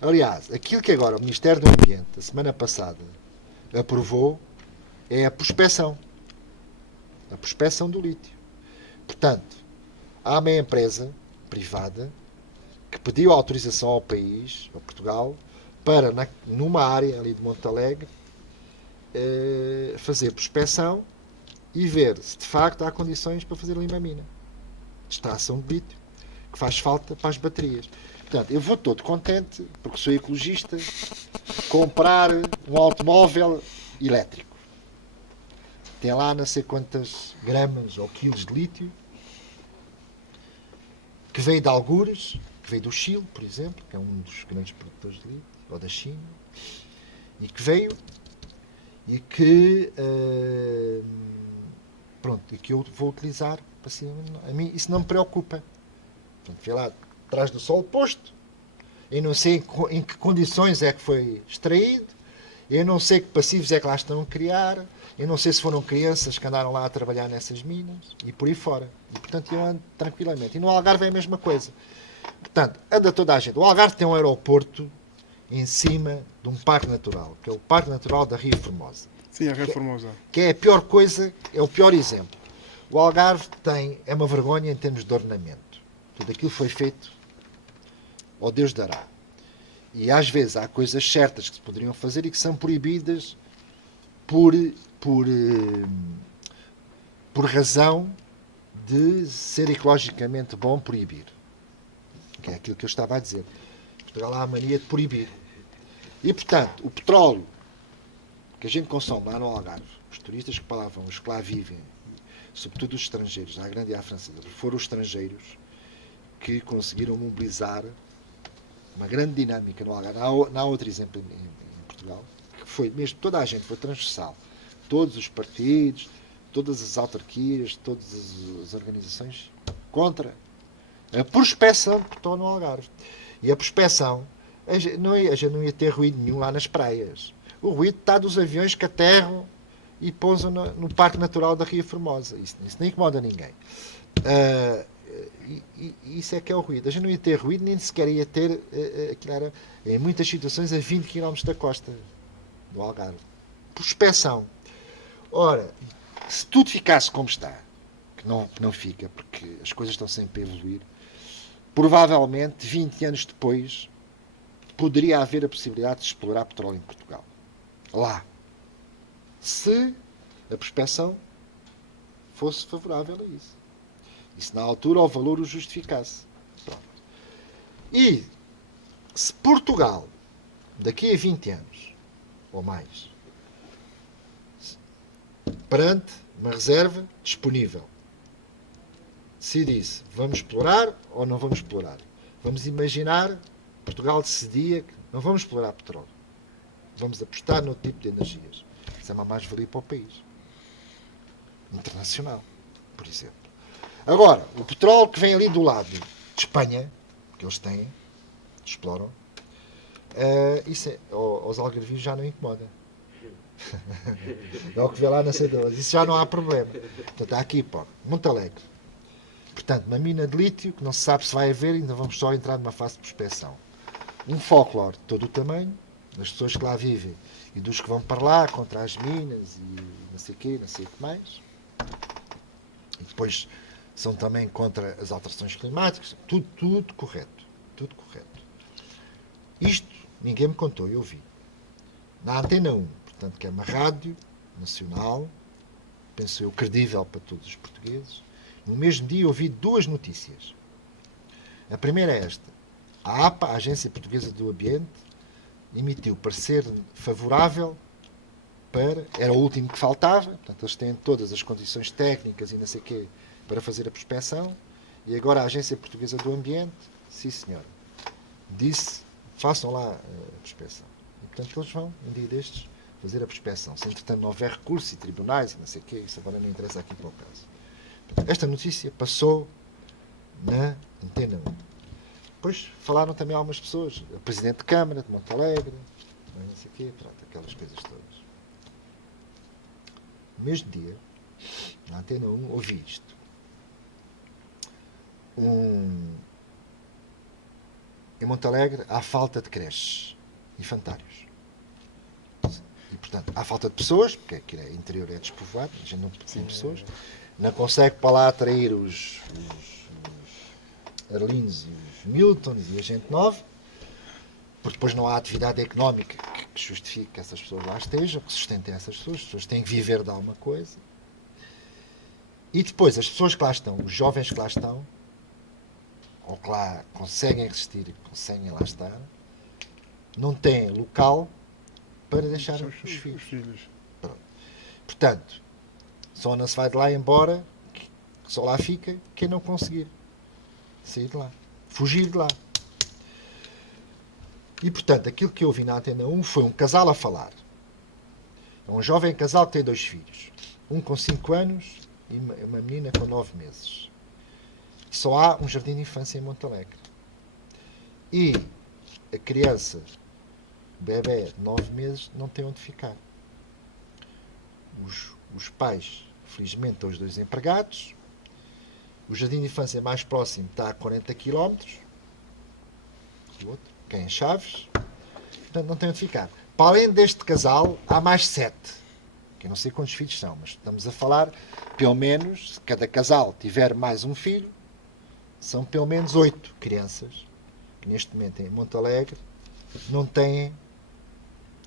Aliás, aquilo que agora o Ministério do Ambiente, a semana passada, aprovou é a prospecção do lítio. Portanto, há uma empresa privada que pediu autorização ao país, a Portugal, para, numa área ali de Montalegre, fazer prospecção e ver se de facto há condições para fazer ali uma mina de extração de lítio, que faz falta para as baterias. Portanto, eu vou todo contente, porque sou ecologista, comprar um automóvel elétrico. Tem lá não sei quantas gramas ou quilos de lítio, que veio de algures, que veio do Chile, por exemplo, que é um dos grandes produtores de lítio, ou da China, e que veio e que e que eu vou utilizar para cima. A mim isso não me preocupa. Portanto, vê lá atrás do sol posto, eu não sei em que condições é que foi extraído, eu não sei que passivos é que lá estão a criar, eu não sei se foram crianças que andaram lá a trabalhar nessas minas e por aí fora. E, portanto, eu ando tranquilamente. E no Algarve é a mesma coisa. Portanto, anda toda a gente. O Algarve tem um aeroporto em cima de um parque natural, que é o Parque Natural da Ria Formosa. Sim, a Ria Formosa. Que é a pior coisa, é o pior exemplo. O Algarve é uma vergonha em termos de ornamento. Tudo aquilo foi feito ao Deus dará. E às vezes há coisas certas que se poderiam fazer e que são proibidas por razão de ser ecologicamente bom proibir. Que é aquilo que eu estava a dizer. Portugal há a mania de proibir. E, portanto, o petróleo que a gente consome lá no Algarve, os turistas que lá vão, os que lá vivem, sobretudo os estrangeiros, à grande e à francesa, foram os estrangeiros que conseguiram mobilizar uma grande dinâmica no Algarve. Não há outro exemplo em Portugal, que foi mesmo, toda a gente foi transversal. Todos os partidos, todas as autarquias, todas as organizações contra a prospecção de petróleo no Algarve. E a prospecção, a gente não ia ter ruído nenhum lá nas praias. O ruído está dos aviões que aterram e pousam no Parque Natural da Ria Formosa. Isso não incomoda ninguém. Isso é que é o ruído. A gente não ia ter ruído, nem sequer ia ter, aquilo era, em muitas situações, a 20 km da costa do Algarve. Prospecção. Ora, se tudo ficasse como está, que não fica, porque as coisas estão sempre a evoluir, provavelmente 20 anos depois poderia haver a possibilidade de explorar petróleo em Portugal. Lá. Se a prospecção fosse favorável a isso. E se na altura o valor o justificasse. Pronto. E se Portugal, daqui a 20 anos, ou mais, perante uma reserva disponível, decidisse, vamos explorar ou não vamos explorar? Vamos imaginar, Portugal decidia que não vamos explorar petróleo. Vamos apostar no tipo de energias. Isso é uma mais-valia para o país. Internacional, por exemplo. Agora, o petróleo que vem ali do lado de Espanha, que eles têm, exploram, isso aos algarvios já não incomoda. É o que vê lá na Cedoas. Isso já não há problema. Portanto, há aqui, Montalegre. Portanto, uma mina de lítio que não se sabe se vai haver, ainda vamos só entrar numa fase de prospecção. Um folclore de todo o tamanho, das pessoas que lá vivem e dos que vão para lá contra as minas e não sei o quê, não sei o que mais. E depois são também contra as alterações climáticas. Tudo correto. Tudo correto. Isto ninguém me contou, eu vi. Na Antena 1, portanto, que é uma rádio nacional, penso eu, credível para todos os portugueses. No mesmo dia ouvi duas notícias. A primeira é esta. A APA, a Agência Portuguesa do Ambiente, emitiu parecer favorável para... Era o último que faltava, portanto, eles têm todas as condições técnicas e não sei o quê para fazer a prospecção, e agora a Agência Portuguesa do Ambiente, sim senhora, disse, façam lá a prospecção. E, portanto, eles vão, um dia destes, fazer a prospecção. Se, entretanto, não houver recursos e tribunais e não sei o quê, isso agora não interessa aqui para o caso. Esta notícia passou na Antena 1. Depois falaram também algumas pessoas, o Presidente de Câmara de Montalegre, não sei o quê, pronto, aquelas coisas todas. No mesmo dia, na Antena 1, ouvi isto. Em Montalegre há falta de creches infantários. E, portanto, há falta de pessoas, porque aqui é interior, é despovoado, a gente não tem pessoas. Não consegue para lá atrair os Arlindes e os Miltons e a gente nova, porque depois não há atividade económica que justifique que essas pessoas lá estejam, que sustentem essas pessoas. As pessoas têm que viver de alguma coisa. E depois, as pessoas que lá estão, os jovens que lá estão, ou que lá conseguem resistir e conseguem lá estar, não têm local para deixar os filhos. Portanto, só não se vai de lá embora, só lá fica quem não conseguir sair de lá, fugir de lá. E, portanto, aquilo que eu vi na Antena 1 foi um casal a falar. É um jovem casal que tem 2 filhos. Um com 5 anos e uma menina com 9 meses. Só há um jardim de infância em Montalegre. E a criança, o bebê de 9 meses, não tem onde ficar. Os pais, felizmente, estão os 2 empregados. O jardim de infância mais próximo está a 40 km. O outro, que é em Chaves. Portanto, não tem onde ficar. Para além deste casal, há mais 7. Que eu não sei quantos filhos são, mas estamos a falar, pelo menos, se cada casal tiver mais um filho, são pelo menos 8 crianças que neste momento em Montalegre não têm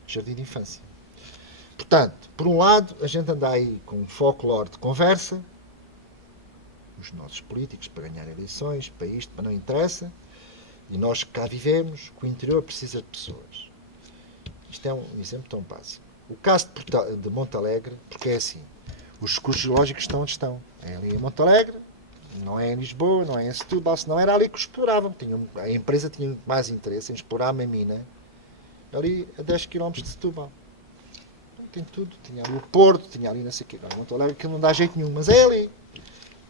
jardim de infância. Portanto, por um lado, a gente anda aí com um folclore de conversa, os nossos políticos para ganhar eleições, para isto, para não interessa, e nós que cá vivemos, que o interior precisa de pessoas. Isto é um exemplo tão básico. O caso de Montalegre, porque é assim, os recursos geológicos estão onde estão. É ali em Montalegre, não é em Lisboa, não é em Setúbal, senão era ali que exploravam. A empresa tinha muito mais interesse em explorar uma mina ali a 10 km de Setúbal. Tem tudo, tinha ali o Porto, tinha ali não sei o quê. Agora, Montalegre, aquilo não dá jeito nenhum, mas é ali.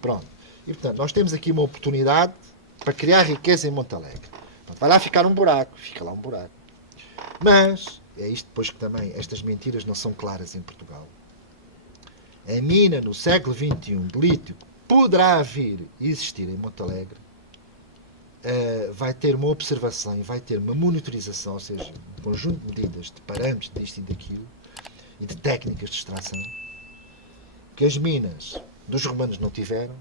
Pronto. E, portanto, nós temos aqui uma oportunidade para criar riqueza em Montalegre. Portanto, vai lá ficar um buraco. Fica lá um buraco. Mas, é isto depois que também estas mentiras não são claras em Portugal. A mina no século XXI de lítio poderá vir e existir em Montalegre, vai ter uma observação e vai ter uma monitorização, ou seja, um conjunto de medidas, de parâmetros, disto e daquilo, e de técnicas de extração, que as minas dos romanos não tiveram,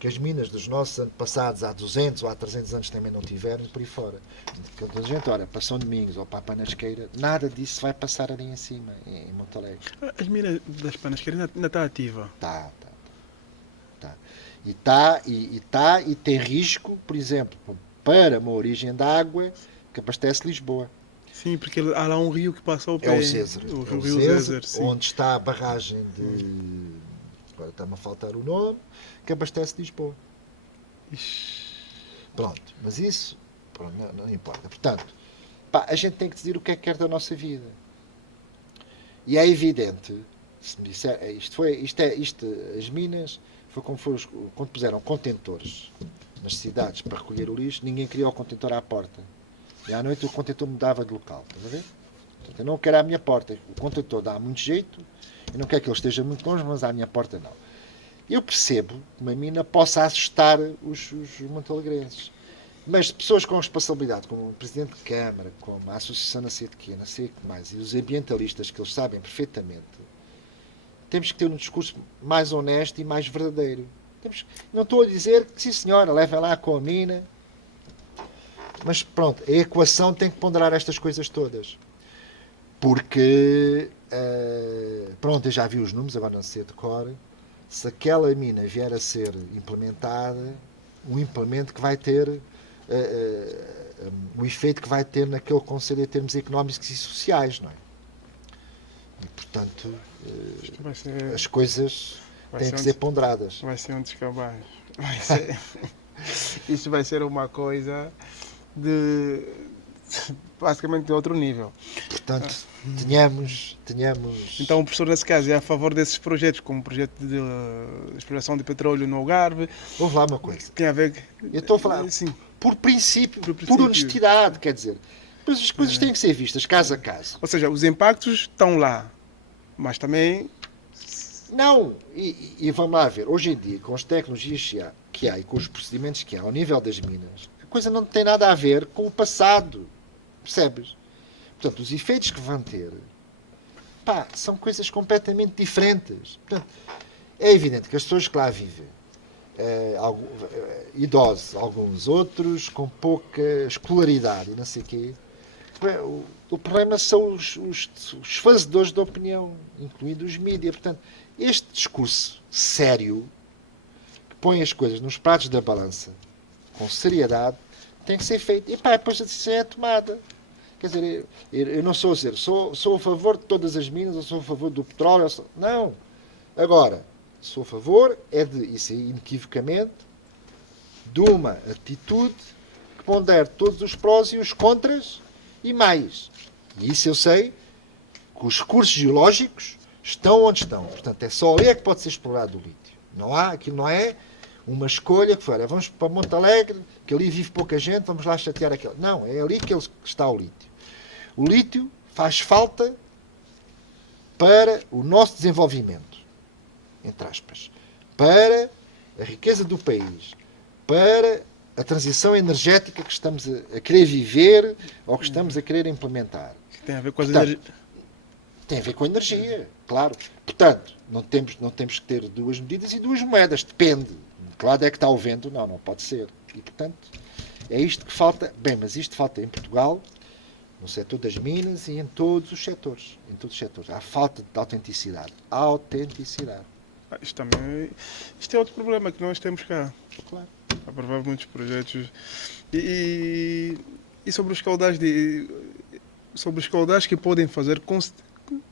que as minas dos nossos antepassados há 200 ou há 300 anos também não tiveram, por aí fora. Portanto, a gente olha para São Domingos ou para a Panasqueira, nada disso vai passar ali em cima, em Monte Alegre. As minas das Panasqueiras ainda está ativa. Tá. E tem risco, por exemplo, para uma origem de água que abastece Lisboa. Sim, porque há lá um rio que passa ao pé. É o César. O rio César, sim. Onde está a barragem de... Agora está-me a faltar o nome, que abastece Lisboa. Pronto, mas isso não importa. Portanto, a gente tem que decidir o que é que quer da nossa vida. E é evidente, se me disser, as minas, foi como foi quando puseram contentores nas cidades para recolher o lixo, ninguém queria o contentor à porta. E à noite o contentor mudava de local. Estás a ver? Portanto, eu não quero à minha porta. O contentor dá muito jeito, eu não quero que ele esteja muito longe, mas à minha porta não. Eu percebo que uma mina possa assustar os montalegrenses. Mas pessoas com responsabilidade, como o Presidente de Câmara, como a Associação não sei de quê, não sei o que mais, e os ambientalistas, que eles sabem perfeitamente, temos que ter um discurso mais honesto e mais verdadeiro. Não estou a dizer que, sim senhora, levem lá com a mina, mas pronto, a equação tem que ponderar estas coisas todas. Porque, pronto, eu já vi os números, agora não sei de cor, se aquela mina vier a ser implementada, um implemento que vai ter o efeito que vai ter naquele Conselho em termos económicos e sociais, não é? E, portanto, as coisas têm que ser ponderadas. Vai ser um descabaz. Isto vai ser uma coisa de basicamente de outro nível. Portanto, tenhamos... Então o professor, nesse caso, é a favor desses projetos, como o projeto de exploração de petróleo no Algarve. Vou falar uma coisa. Tem a ver... Eu estou a falar por princípio, por honestidade, quer dizer. Mas as coisas têm que ser vistas caso a caso. Ou seja, os impactos estão lá, mas também... Não, e vamos lá ver, hoje em dia, com as tecnologias que há e com os procedimentos que há ao nível das minas, a coisa não tem nada a ver com o passado, percebes? Portanto, os efeitos que vão ter, são coisas completamente diferentes. Portanto, é evidente que as pessoas que lá vivem, idosos, alguns outros, com pouca escolaridade e não sei o quê, o problema são os fazedores de opinião, incluindo os mídias. Portanto, este discurso sério, que põe as coisas nos pratos da balança, com seriedade, tem que ser feito. E depois a decisão é tomada. Quer dizer, eu não sou a dizer, sou a favor de todas as minas, ou sou a favor do petróleo. Não. Agora, sou a favor, isso inequivocamente, de uma atitude que pondere todos os prós e os contras e mais. E isso eu sei que os recursos geológicos estão onde estão. Portanto, é só ali é que pode ser explorado o lítio. Aquilo não é uma escolha que for, vamos para Monte Alegre, que ali vive pouca gente, vamos lá chatear aquele. Não, é ali que está o lítio. O lítio faz falta para o nosso desenvolvimento, entre aspas, para a riqueza do país, para a transição energética que estamos a querer viver ou que estamos a querer implementar. Tem a ver com tem a ver com a energia, claro. Portanto, não temos que ter duas medidas e duas moedas, depende. De que lado é que está o vento? Não pode ser. E, portanto, é isto que falta. Bem, mas isto falta em Portugal, no setor das minas e em todos os setores. Em todos os setores. Há falta de autenticidade. Isto é outro problema que nós temos cá. Claro. Aprovar muitos projetos. E sobre os caudais que podem fazer...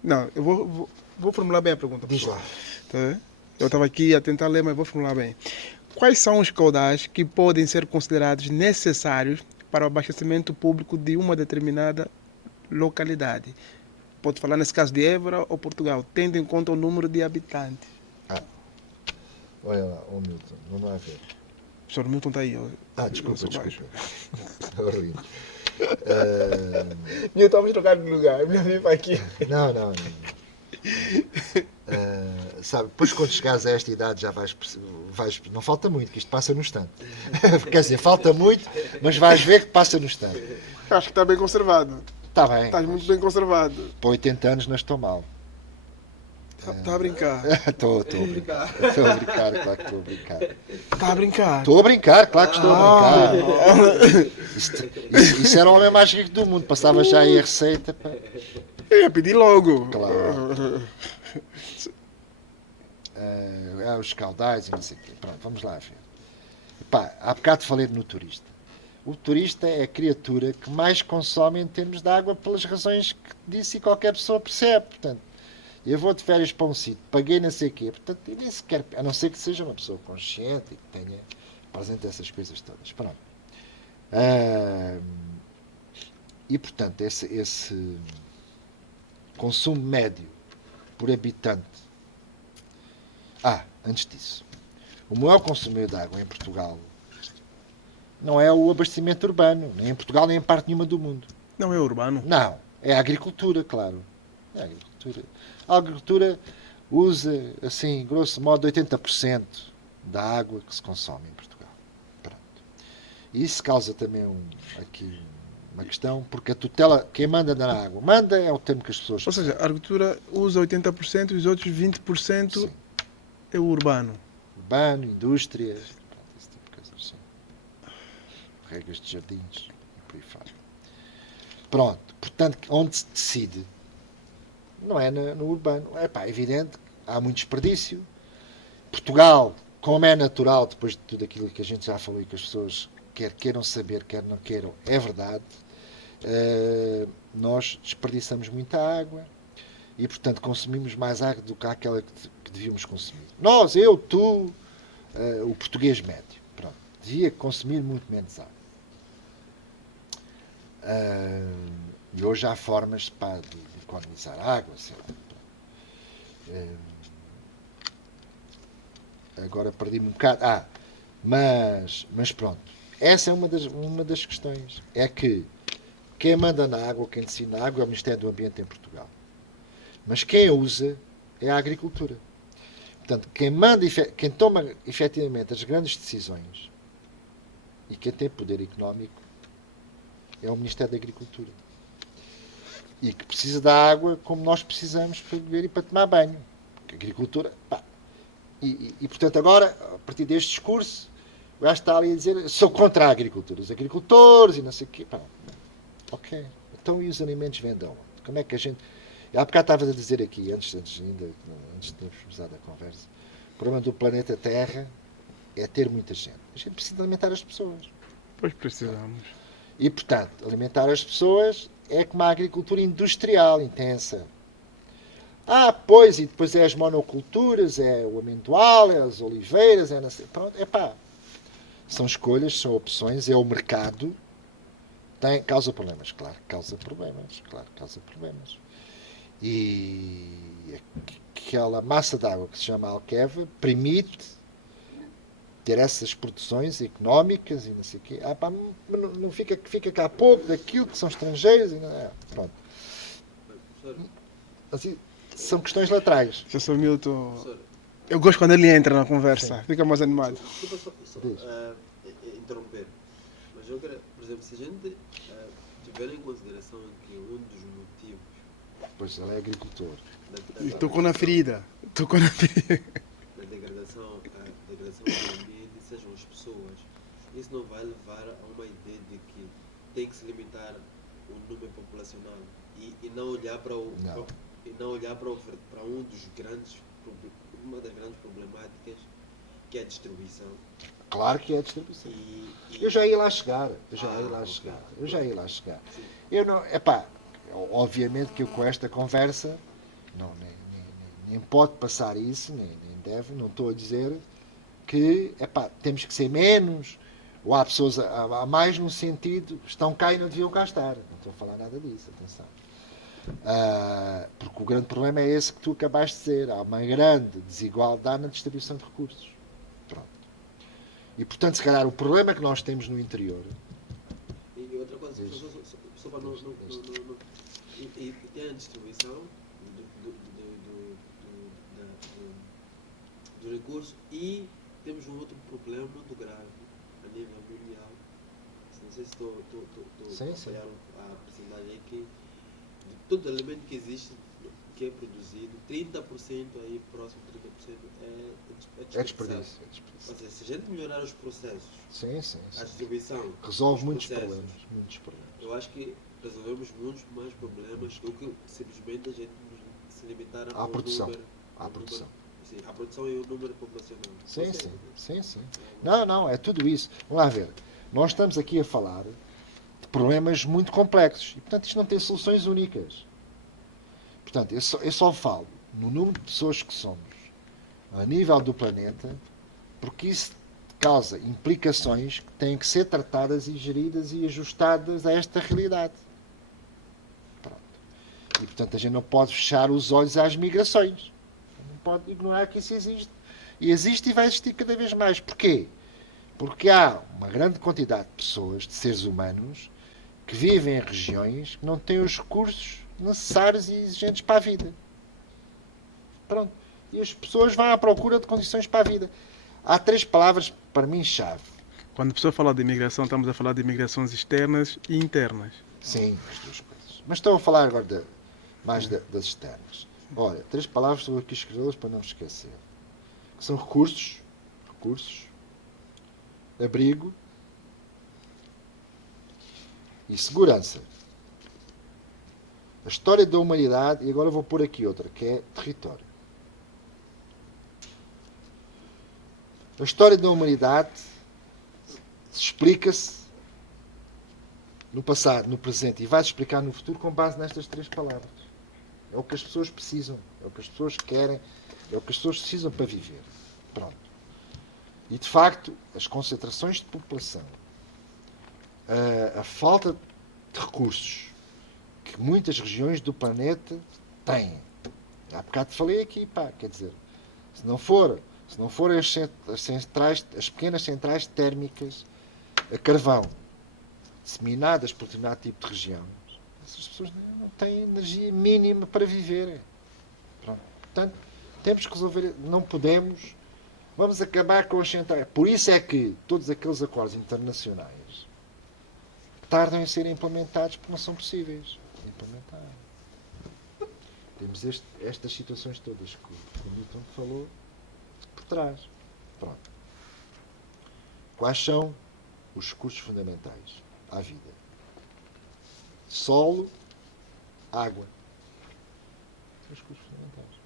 Não, eu vou formular bem a pergunta. Diz lá. Tá? Eu estava aqui a tentar ler, mas vou formular bem. Quais são os caudais que podem ser considerados necessários para o abastecimento público de uma determinada localidade? Pode falar nesse caso de Évora ou Portugal, tendo em conta o número de habitantes. Olha lá, Milton, vamos lá ver. O professor Milton está aí. Desculpa. Horrível. Estamos trocando de lugar, me vim para aqui. Não. Sabe, depois quando chegares a esta idade já vais. Não falta muito, que isto passa no instante. Quer dizer, falta muito, mas vais ver que passa no instante. Acho que está bem conservado. Está bem. Estás muito bem conservado. Para 80 anos não estou mal. Está a brincar. Estou a brincar. Estou a brincar, claro que estou a brincar. Está a brincar. Estou a brincar, claro que estou a brincar. Isso era o homem mais rico do mundo. Passava já aí a receita. Pá. Eu ia pedir logo. Claro. Os caudais e não sei o quê. Pronto, vamos lá ver. Pá, há bocado falei no turista. O turista é a criatura que mais consome em termos de água pelas razões que disse e qualquer pessoa percebe. Portanto, eu vou de férias para um sítio, paguei não sei o quê. Portanto, eu nem sequer, a não ser que seja uma pessoa consciente e que tenha presente essas coisas todas. Pronto. E, portanto, esse consumo médio por habitante. Antes disso, o maior consumidor de água em Portugal não é o abastecimento urbano, nem em Portugal, nem em parte nenhuma do mundo. Não é urbano? Não, é a agricultura, claro. É a agricultura. A agricultura usa, assim, grosso modo, 80% da água que se consome em Portugal. Pronto. E isso causa também aqui uma questão, porque a tutela, quem manda na água, manda é o termo que as pessoas... Ou seja, a agricultura usa 80% e os outros 20% Sim. é o urbano. Urbano, indústria, esse tipo de coisas. Sim. Regras de jardins e por aí fora. Pronto, portanto, onde se decide não é no urbano. É evidente que há muito desperdício. Portugal, como é natural, depois de tudo aquilo que a gente já falou e que as pessoas quer queiram saber, quer não queiram, é verdade. Nós desperdiçamos muita água e, portanto, consumimos mais água do que aquela que devíamos consumir. Nós, eu, tu, o português médio. Pronto, devia consumir muito menos água. E hoje há formas de economizar água, sei lá. Agora perdi-me um bocado. Mas pronto. Essa é uma das questões. É que quem manda na água, quem decide na água é o Ministério do Ambiente em Portugal. Mas quem a usa é a agricultura. Portanto, quem toma efetivamente as grandes decisões e quem tem poder económico é o Ministério da Agricultura. E que precisa da água como nós precisamos para beber e para tomar banho. Porque a agricultura... E, portanto, agora, a partir deste discurso, o gajo está ali a dizer sou contra a agricultura. Os agricultores e não sei o quê. Ok. Então e os alimentos vêm de onde? Como é que a gente... Há bocado estava a dizer aqui, antes de termos começado a conversa, o problema do planeta Terra é ter muita gente. A gente precisa alimentar as pessoas. Pois precisamos. E, portanto, alimentar as pessoas é como a agricultura industrial intensa. Pois, e depois é as monoculturas, é o amendoal, é as oliveiras, é não sei, pronto, são escolhas, são opções, é o mercado. Causa problemas, claro que causa problemas. E aquela massa de água que se chama alqueva permite ter essas produções económicas e não sei o quê. Não fica cá pouco daquilo que são estrangeiros. Pronto. Assim, são questões laterais. Eu sou Milton. Eu gosto quando ele entra na conversa. Sim. Fica mais animado. Desculpa só interromper. Mas eu quero, por exemplo, se a gente tiver em consideração que um dos motivos... Pois, ele é agricultor. E tocou na ferida. Da degradação do ambiente sejam as pessoas. Isso não vai levar a uma ideia de que tem que se limitar o número populacional e não olhar para uma das grandes problemáticas, que é a distribuição. Claro que é a distribuição. Eu já ia lá chegar. Eu não, obviamente que eu com esta conversa nem pode passar isso, nem deve, não estou a dizer que temos que ser menos, ou há pessoas a mais no sentido, estão cá e não deviam cá estar. Não estou a falar nada disso, atenção. Porque o grande problema é esse que tu acabaste de dizer. Há uma grande desigualdade na distribuição de recursos. Pronto. E, portanto, se calhar o problema que nós temos no interior... E outra coisa, só para não... E tem a distribuição do recurso e temos um outro problema muito grave a nível mundial. Não sei se estou a apoiar a personagem aqui. De todo elemento que existe, que é produzido, 30% aí, próximo de 30% é É desperdiçado. desperdício. É desperdício. Ou seja, se a gente melhorar os processos, Sim, sim, a sim. distribuição, Resolve os muitos processos, problemas. Muitos problemas. eu acho que resolvemos muitos mais problemas do que simplesmente a gente se limitar À ao produção. número. À ao produção. número- sim, a produção e o número populacional. Sim, Não sei, sim. né? Sim, sim. É, Não, não, é tudo isso. Vamos lá ver. Nós estamos aqui a falar de problemas muito complexos. E, portanto, isto não tem soluções únicas. Portanto, eu só falo no número de pessoas que somos a nível do planeta, porque isso causa implicações que têm que ser tratadas e geridas e ajustadas a esta realidade. Pronto. E, portanto, a gente não pode fechar os olhos às migrações. Não pode ignorar que isso existe. E existe e vai existir cada vez mais. Porquê? Porque há uma grande quantidade de pessoas, de seres humanos, que vivem em regiões que não têm os recursos necessários e exigentes para a vida. Pronto. E as pessoas vão à procura de condições para a vida. Há 3 palavras, para mim, chave. Quando a pessoa fala de imigração, estamos a falar de imigrações externas e internas. Sim, as 2 coisas. Mas estou a falar agora mais das externas. Olha, 3 palavras, estou aqui a escrevê-las para não me esquecer. Que são recursos, abrigo e segurança. A história da humanidade, e agora vou pôr aqui outra, que é território. A história da humanidade explica-se no passado, no presente, e vai-se explicar no futuro com base nestas 3 palavras. É o que as pessoas precisam, é o que as pessoas querem, é o que as pessoas precisam para viver. Pronto. E, de facto, as concentrações de população, a falta de recursos que muitas regiões do planeta têm. Há bocado falei aqui, pá, quer dizer, se não for as pequenas centrais térmicas a carvão disseminadas por determinado tipo de região, essas pessoas não têm energia mínima para viverem. Pronto. Portanto, temos que resolver, não podemos, vamos acabar com as centrais. Por isso é que todos aqueles acordos internacionais tardam em serem implementados porque não são possíveis de implementar. Temos estas situações todas que o Milton falou por trás. Pronto. Quais são os recursos fundamentais à vida? Solo, água. São os recursos fundamentais.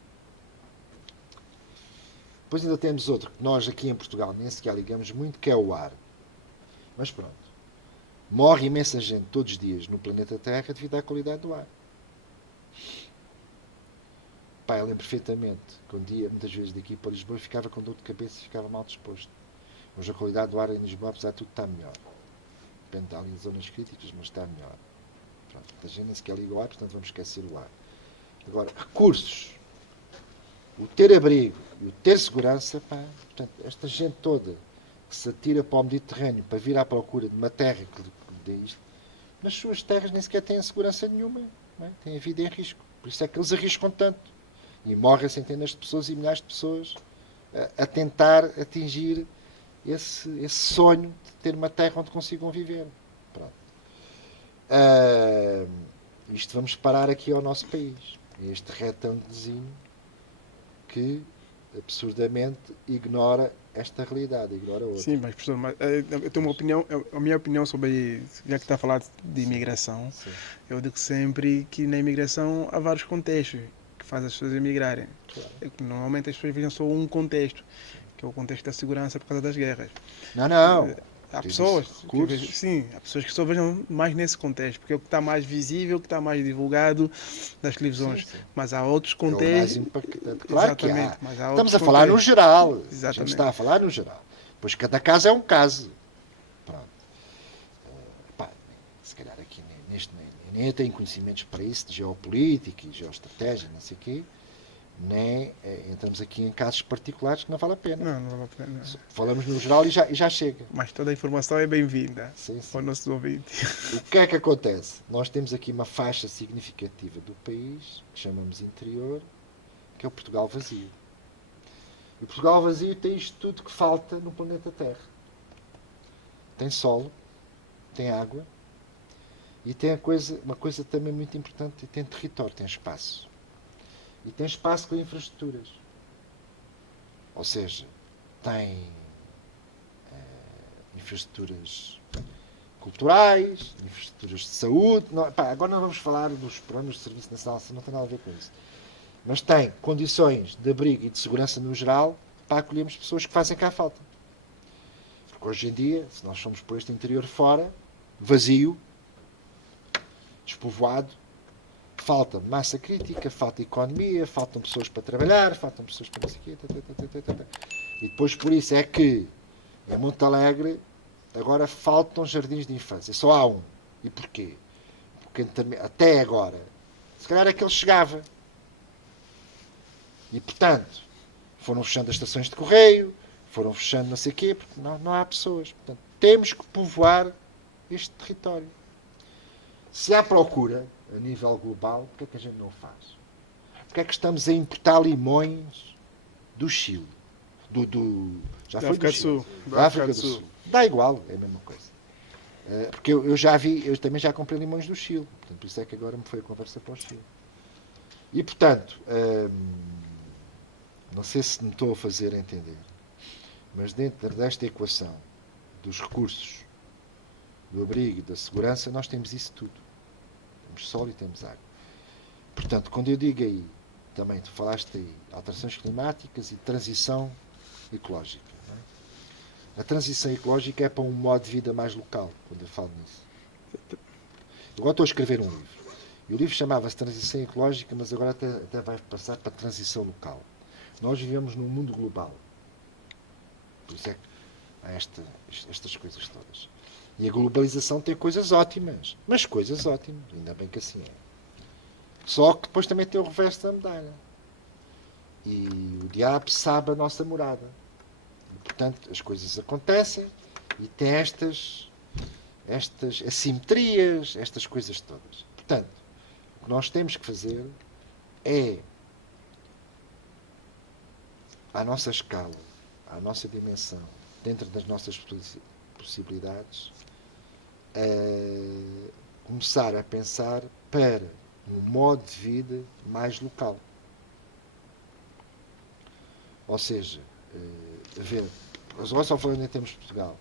Depois ainda temos outro que nós aqui em Portugal nem sequer ligamos muito, que é o ar. Mas pronto. Morre imensa gente todos os dias no planeta Terra devido à qualidade do ar. Pá, eu lembro perfeitamente que um dia, muitas vezes daqui para Lisboa, ficava com dor de cabeça e ficava mal disposto. Hoje a qualidade do ar em Lisboa, apesar de tudo, está melhor. Depende ali de zonas críticas, mas está melhor. Pronto, a gente nem sequer liga o ar, portanto vamos esquecer o ar. Agora, recursos. O ter abrigo e o ter segurança, pá, portanto, esta gente toda que se atira para o Mediterrâneo para vir à procura de uma terra que lhe dê isto, nas suas terras nem sequer têm segurança nenhuma. Não é? Têm a vida em risco. Por isso é que eles arriscam tanto. E morrem centenas de pessoas e milhares de pessoas a tentar atingir esse sonho de ter uma terra onde consigam viver. Pronto. Isto vamos parar aqui ao nosso país. Este retângulozinho que absurdamente ignora esta realidade, ignora outra. Sim, mas professor, eu tenho uma opinião, a minha opinião sobre, já que está a falar de imigração, Sim. eu digo sempre que na imigração há vários contextos que fazem as pessoas emigrarem. Claro. Normalmente as pessoas vejam só um contexto, que é o contexto da segurança por causa das guerras. Não. Há Diz pessoas isso, que recursos. sim, há pessoas que só vejam mais nesse contexto, porque é o que está mais visível, o que está mais divulgado nas televisões. Sim. Mas há outros É o mais contextos. impactante. Claro que há. Exatamente, mas há Estamos outros a falar no contextos. geral. A gente Exatamente. está a falar no geral. Pois cada caso é um caso. Pronto. Pá, se calhar aqui nem eu tenho conhecimentos para isso de geopolítica e geoestratégia, não sei o quê. Nem entramos aqui em casos particulares que não vale a pena. Não vale a pena. Falamos no geral e já chega. Mas toda a informação é bem-vinda Sim. para os nossos ouvintes. O que é que acontece? Nós temos aqui uma faixa significativa do país, que chamamos interior, que é o Portugal vazio. E o Portugal vazio tem isto tudo que falta no planeta Terra. Tem solo, tem água e tem uma coisa também muito importante, tem território, tem espaço. e tem espaço com infraestruturas. Ou seja, tem infraestruturas culturais, infraestruturas de saúde. Não, agora não vamos falar dos programas de Serviço Nacional, não tem nada a ver com isso. Mas tem condições de abrigo e de segurança no geral para acolhermos pessoas que fazem cá falta. Porque hoje em dia, se nós formos por este interior fora, vazio, despovoado, falta massa crítica, falta economia, faltam pessoas para trabalhar, faltam pessoas para não sei o quê. E depois por isso é que em Monte Alegre agora faltam jardins de infância. Só há um. E porquê? Porque até agora, se calhar é que ele chegava. E portanto, foram fechando as estações de correio, foram fechando não sei o quê, porque não há pessoas. Portanto, temos que povoar este território. Se há procura a nível global, porque é que a gente não o faz? Porque é que estamos a importar limões do Chile? Já Da foi África do do Chile. Sul. Da África do Sul. Dá igual, é a mesma coisa. Porque eu já vi, eu também já comprei limões do Chile. Portanto, por isso é que agora me foi a conversa para o Chile. E portanto, não sei se me estou a fazer entender, mas dentro desta equação dos recursos, do abrigo e da segurança, nós temos isso tudo. Temos sol e temos água. Portanto, quando eu digo aí, também tu falaste aí, alterações climáticas e transição ecológica. Não é? A transição ecológica é para um modo de vida mais local, quando eu falo nisso. Agora estou a escrever um livro. E o livro chamava-se Transição Ecológica, mas agora até vai passar para transição local. Nós vivemos num mundo global. Por isso é que há estas coisas todas. E a globalização tem coisas ótimas. Mas coisas ótimas. Ainda bem que assim é. Só que depois também tem o reverso da medalha. E o diabo sabe a nossa morada. E, portanto, as coisas acontecem e tem estas assimetrias, estas coisas todas. Portanto, o que nós temos que fazer é, à nossa escala, à nossa dimensão, dentro das nossas possibilidades, começar a pensar para um modo de vida mais local. Ou seja, haver, agora só falando em termos de Portugal,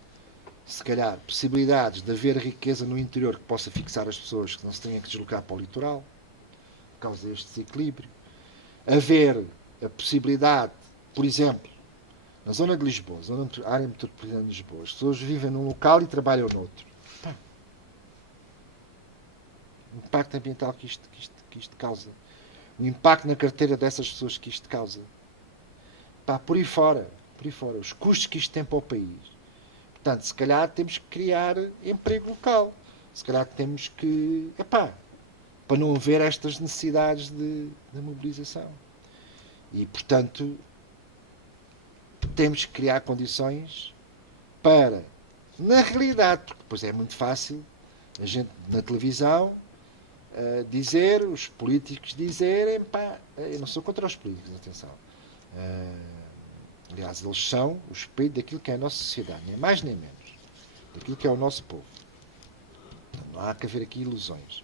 se calhar possibilidades de haver riqueza no interior que possa fixar as pessoas, que não se tenham que deslocar para o litoral, por causa deste desequilíbrio. Haver a possibilidade, por exemplo, na zona de Lisboa, a área metropolitana de Lisboa, as pessoas vivem num local e trabalham noutro. O impacto ambiental que isto causa. O impacto na carteira dessas pessoas que isto causa. Por aí fora. Os custos que isto tem para o país. Portanto, se calhar temos que criar emprego local. Se calhar temos que... para não haver estas necessidades de mobilização. E, portanto, temos que criar condições para, na realidade, porque depois é muito fácil a gente na televisão dizer, os políticos dizerem, eu não sou contra os políticos, atenção. Aliás, eles são o espelho daquilo que é a nossa sociedade, nem mais nem menos, daquilo que é o nosso povo. Não há que haver aqui ilusões.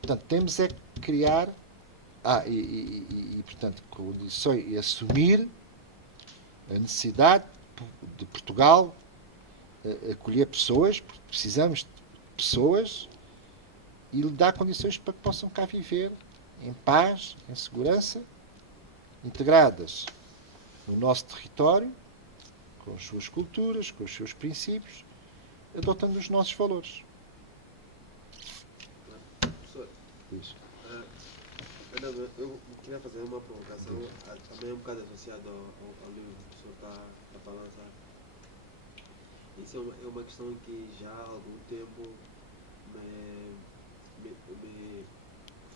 Portanto, temos é que criar portanto, condições e assumir a necessidade de Portugal acolher pessoas, porque precisamos de pessoas e lhe dar condições para que possam cá viver em paz, em segurança, integradas no nosso território, com as suas culturas, com os seus princípios, adotando os nossos valores. Professor, Isso. eu queria fazer uma provocação, também um bocado associado ao livro que o professor está a lançar. Isso é uma questão que já há algum tempo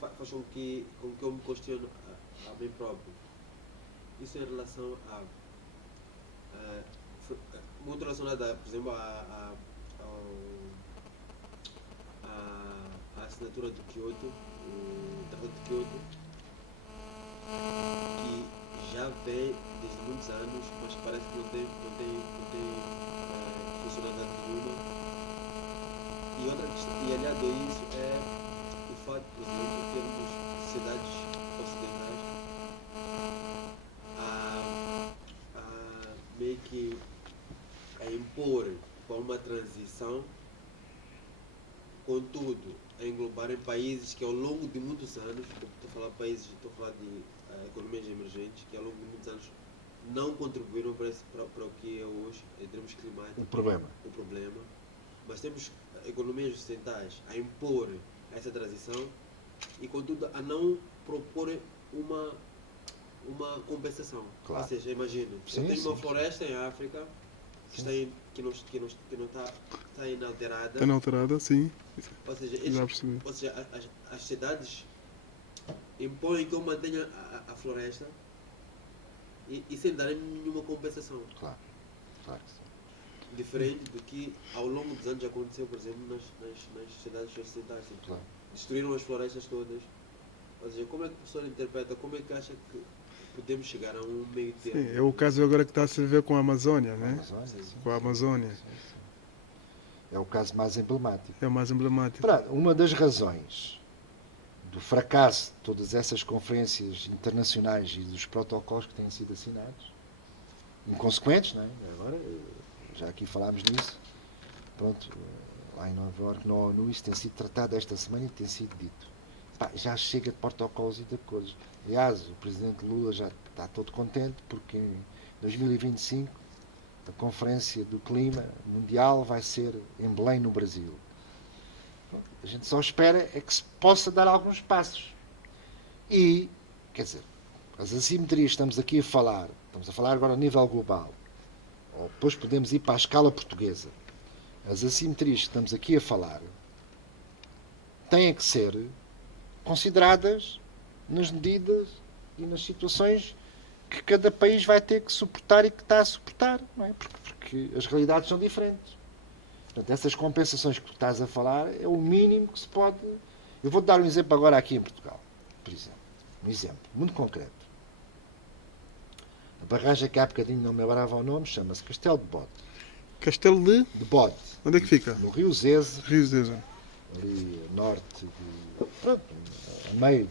faz com que eu me questione a mim próprio. Isso em relação muito relacionado, por exemplo, à assinatura de Kyoto, o Tratado de Kyoto, que já vem desde muitos anos, mas parece que não tem funcionalidade nenhuma. E outra questão, e aliado a isso, é o fato, por exemplo, de termos sociedades ocidentais que a impor para uma transição, contudo, a englobar em países que ao longo de muitos anos, estou a falar de países, estou a falar de economias emergentes, que ao longo de muitos anos não contribuíram para o que é hoje, em termos climáticos, o problema. Mas temos economias ocidentais a impor essa transição e, contudo, a não propor uma compensação. Claro. Ou seja, imagino, eu tenho uma floresta em África que não está inalterada. Está inalterada, sim. Ou seja, Já percebi. as cidades impõem que eu mantenha a floresta e sem darem nenhuma compensação. Claro que sim. Diferente do que ao longo dos anos aconteceu, por exemplo, nas cidades ocidentais. Claro. Destruíram as florestas todas. Ou seja, como é que o professor interpreta, como é que acha que podemos chegar a um meio termo? Sim, é o caso agora que está a se ver com a Amazónia, né? Sim. Com a Amazónia. Sim. É o caso mais emblemático. É o mais emblemático. Uma das razões do fracasso de todas essas conferências internacionais e dos protocolos que têm sido assinados, inconsequentes, não é? Agora, já aqui falámos nisso, pronto, lá em Nova Iorque, na ONU, isso tem sido tratado esta semana e tem sido dito. Já chega de protocolos e de acordos. Aliás, o presidente Lula já está todo contente porque em 2025 a Conferência do Clima Mundial vai ser em Belém, no Brasil. A gente só espera é que se possa dar alguns passos. E, quer dizer, as assimetrias estamos a falar agora a nível global, ou depois podemos ir para a escala portuguesa. As assimetrias que estamos aqui a falar têm que ser consideradas nas medidas e nas situações que cada país vai ter que suportar e que está a suportar, não é? Porque as realidades são diferentes. Portanto, essas compensações que tu estás a falar é o mínimo que se pode... Eu vou-te dar um exemplo agora aqui em Portugal, por exemplo. Um exemplo muito concreto. A barragem que há bocadinho não me lembrava o nome, chama-se Castelo de Bode. Castelo de Bode. Onde é que fica? No Rio Zeze. Rio Zeze. Ali norte pronto, a meio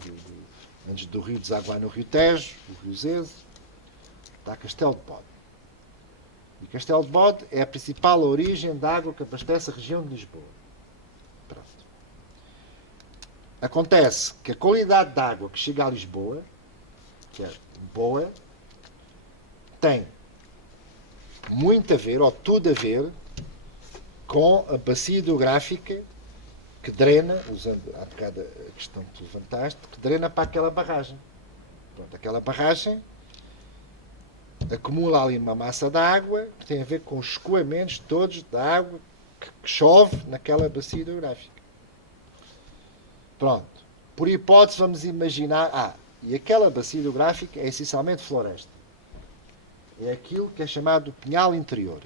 antes do rio desaguar no Rio Tejo, o Rio Zeze, está Castelo de Bode. E Castelo de Bode é a principal origem da água que abastece a região de Lisboa. Pronto. Acontece que a qualidade da água que chega a Lisboa, que é boa, tem muito a ver, ou tudo a ver, com a bacia hidrográfica que drena, usando há bocado a questão que tu levantaste, que drena para aquela barragem. Pronto, aquela barragem acumula ali uma massa de água que tem a ver com os escoamentos todos da água que chove naquela bacia hidrográfica. Pronto. Por hipótese, vamos imaginar... e aquela bacia hidrográfica é essencialmente floresta. É aquilo que é chamado pinhal interior.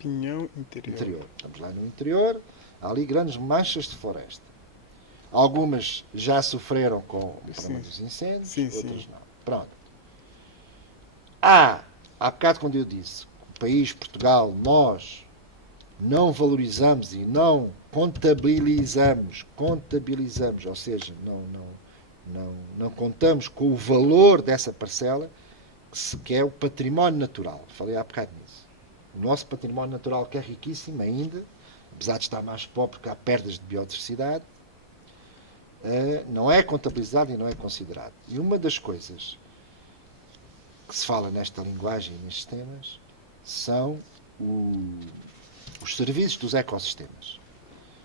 Pinhão interior. Estamos lá no interior, há ali grandes manchas de floresta. Algumas já sofreram com o problema dos incêndios, outras não. Pronto. Há bocado quando eu disse que o país, Portugal, nós não valorizamos e não contabilizamos, ou seja, não contamos com o valor dessa parcela, que é o património natural. Falei há bocado nisso. O nosso património natural, que é riquíssimo ainda, apesar de estar mais pobre porque há perdas de biodiversidade, não é contabilizado e não é considerado. E uma das coisas que se fala nesta linguagem e nestes temas são os serviços dos ecossistemas.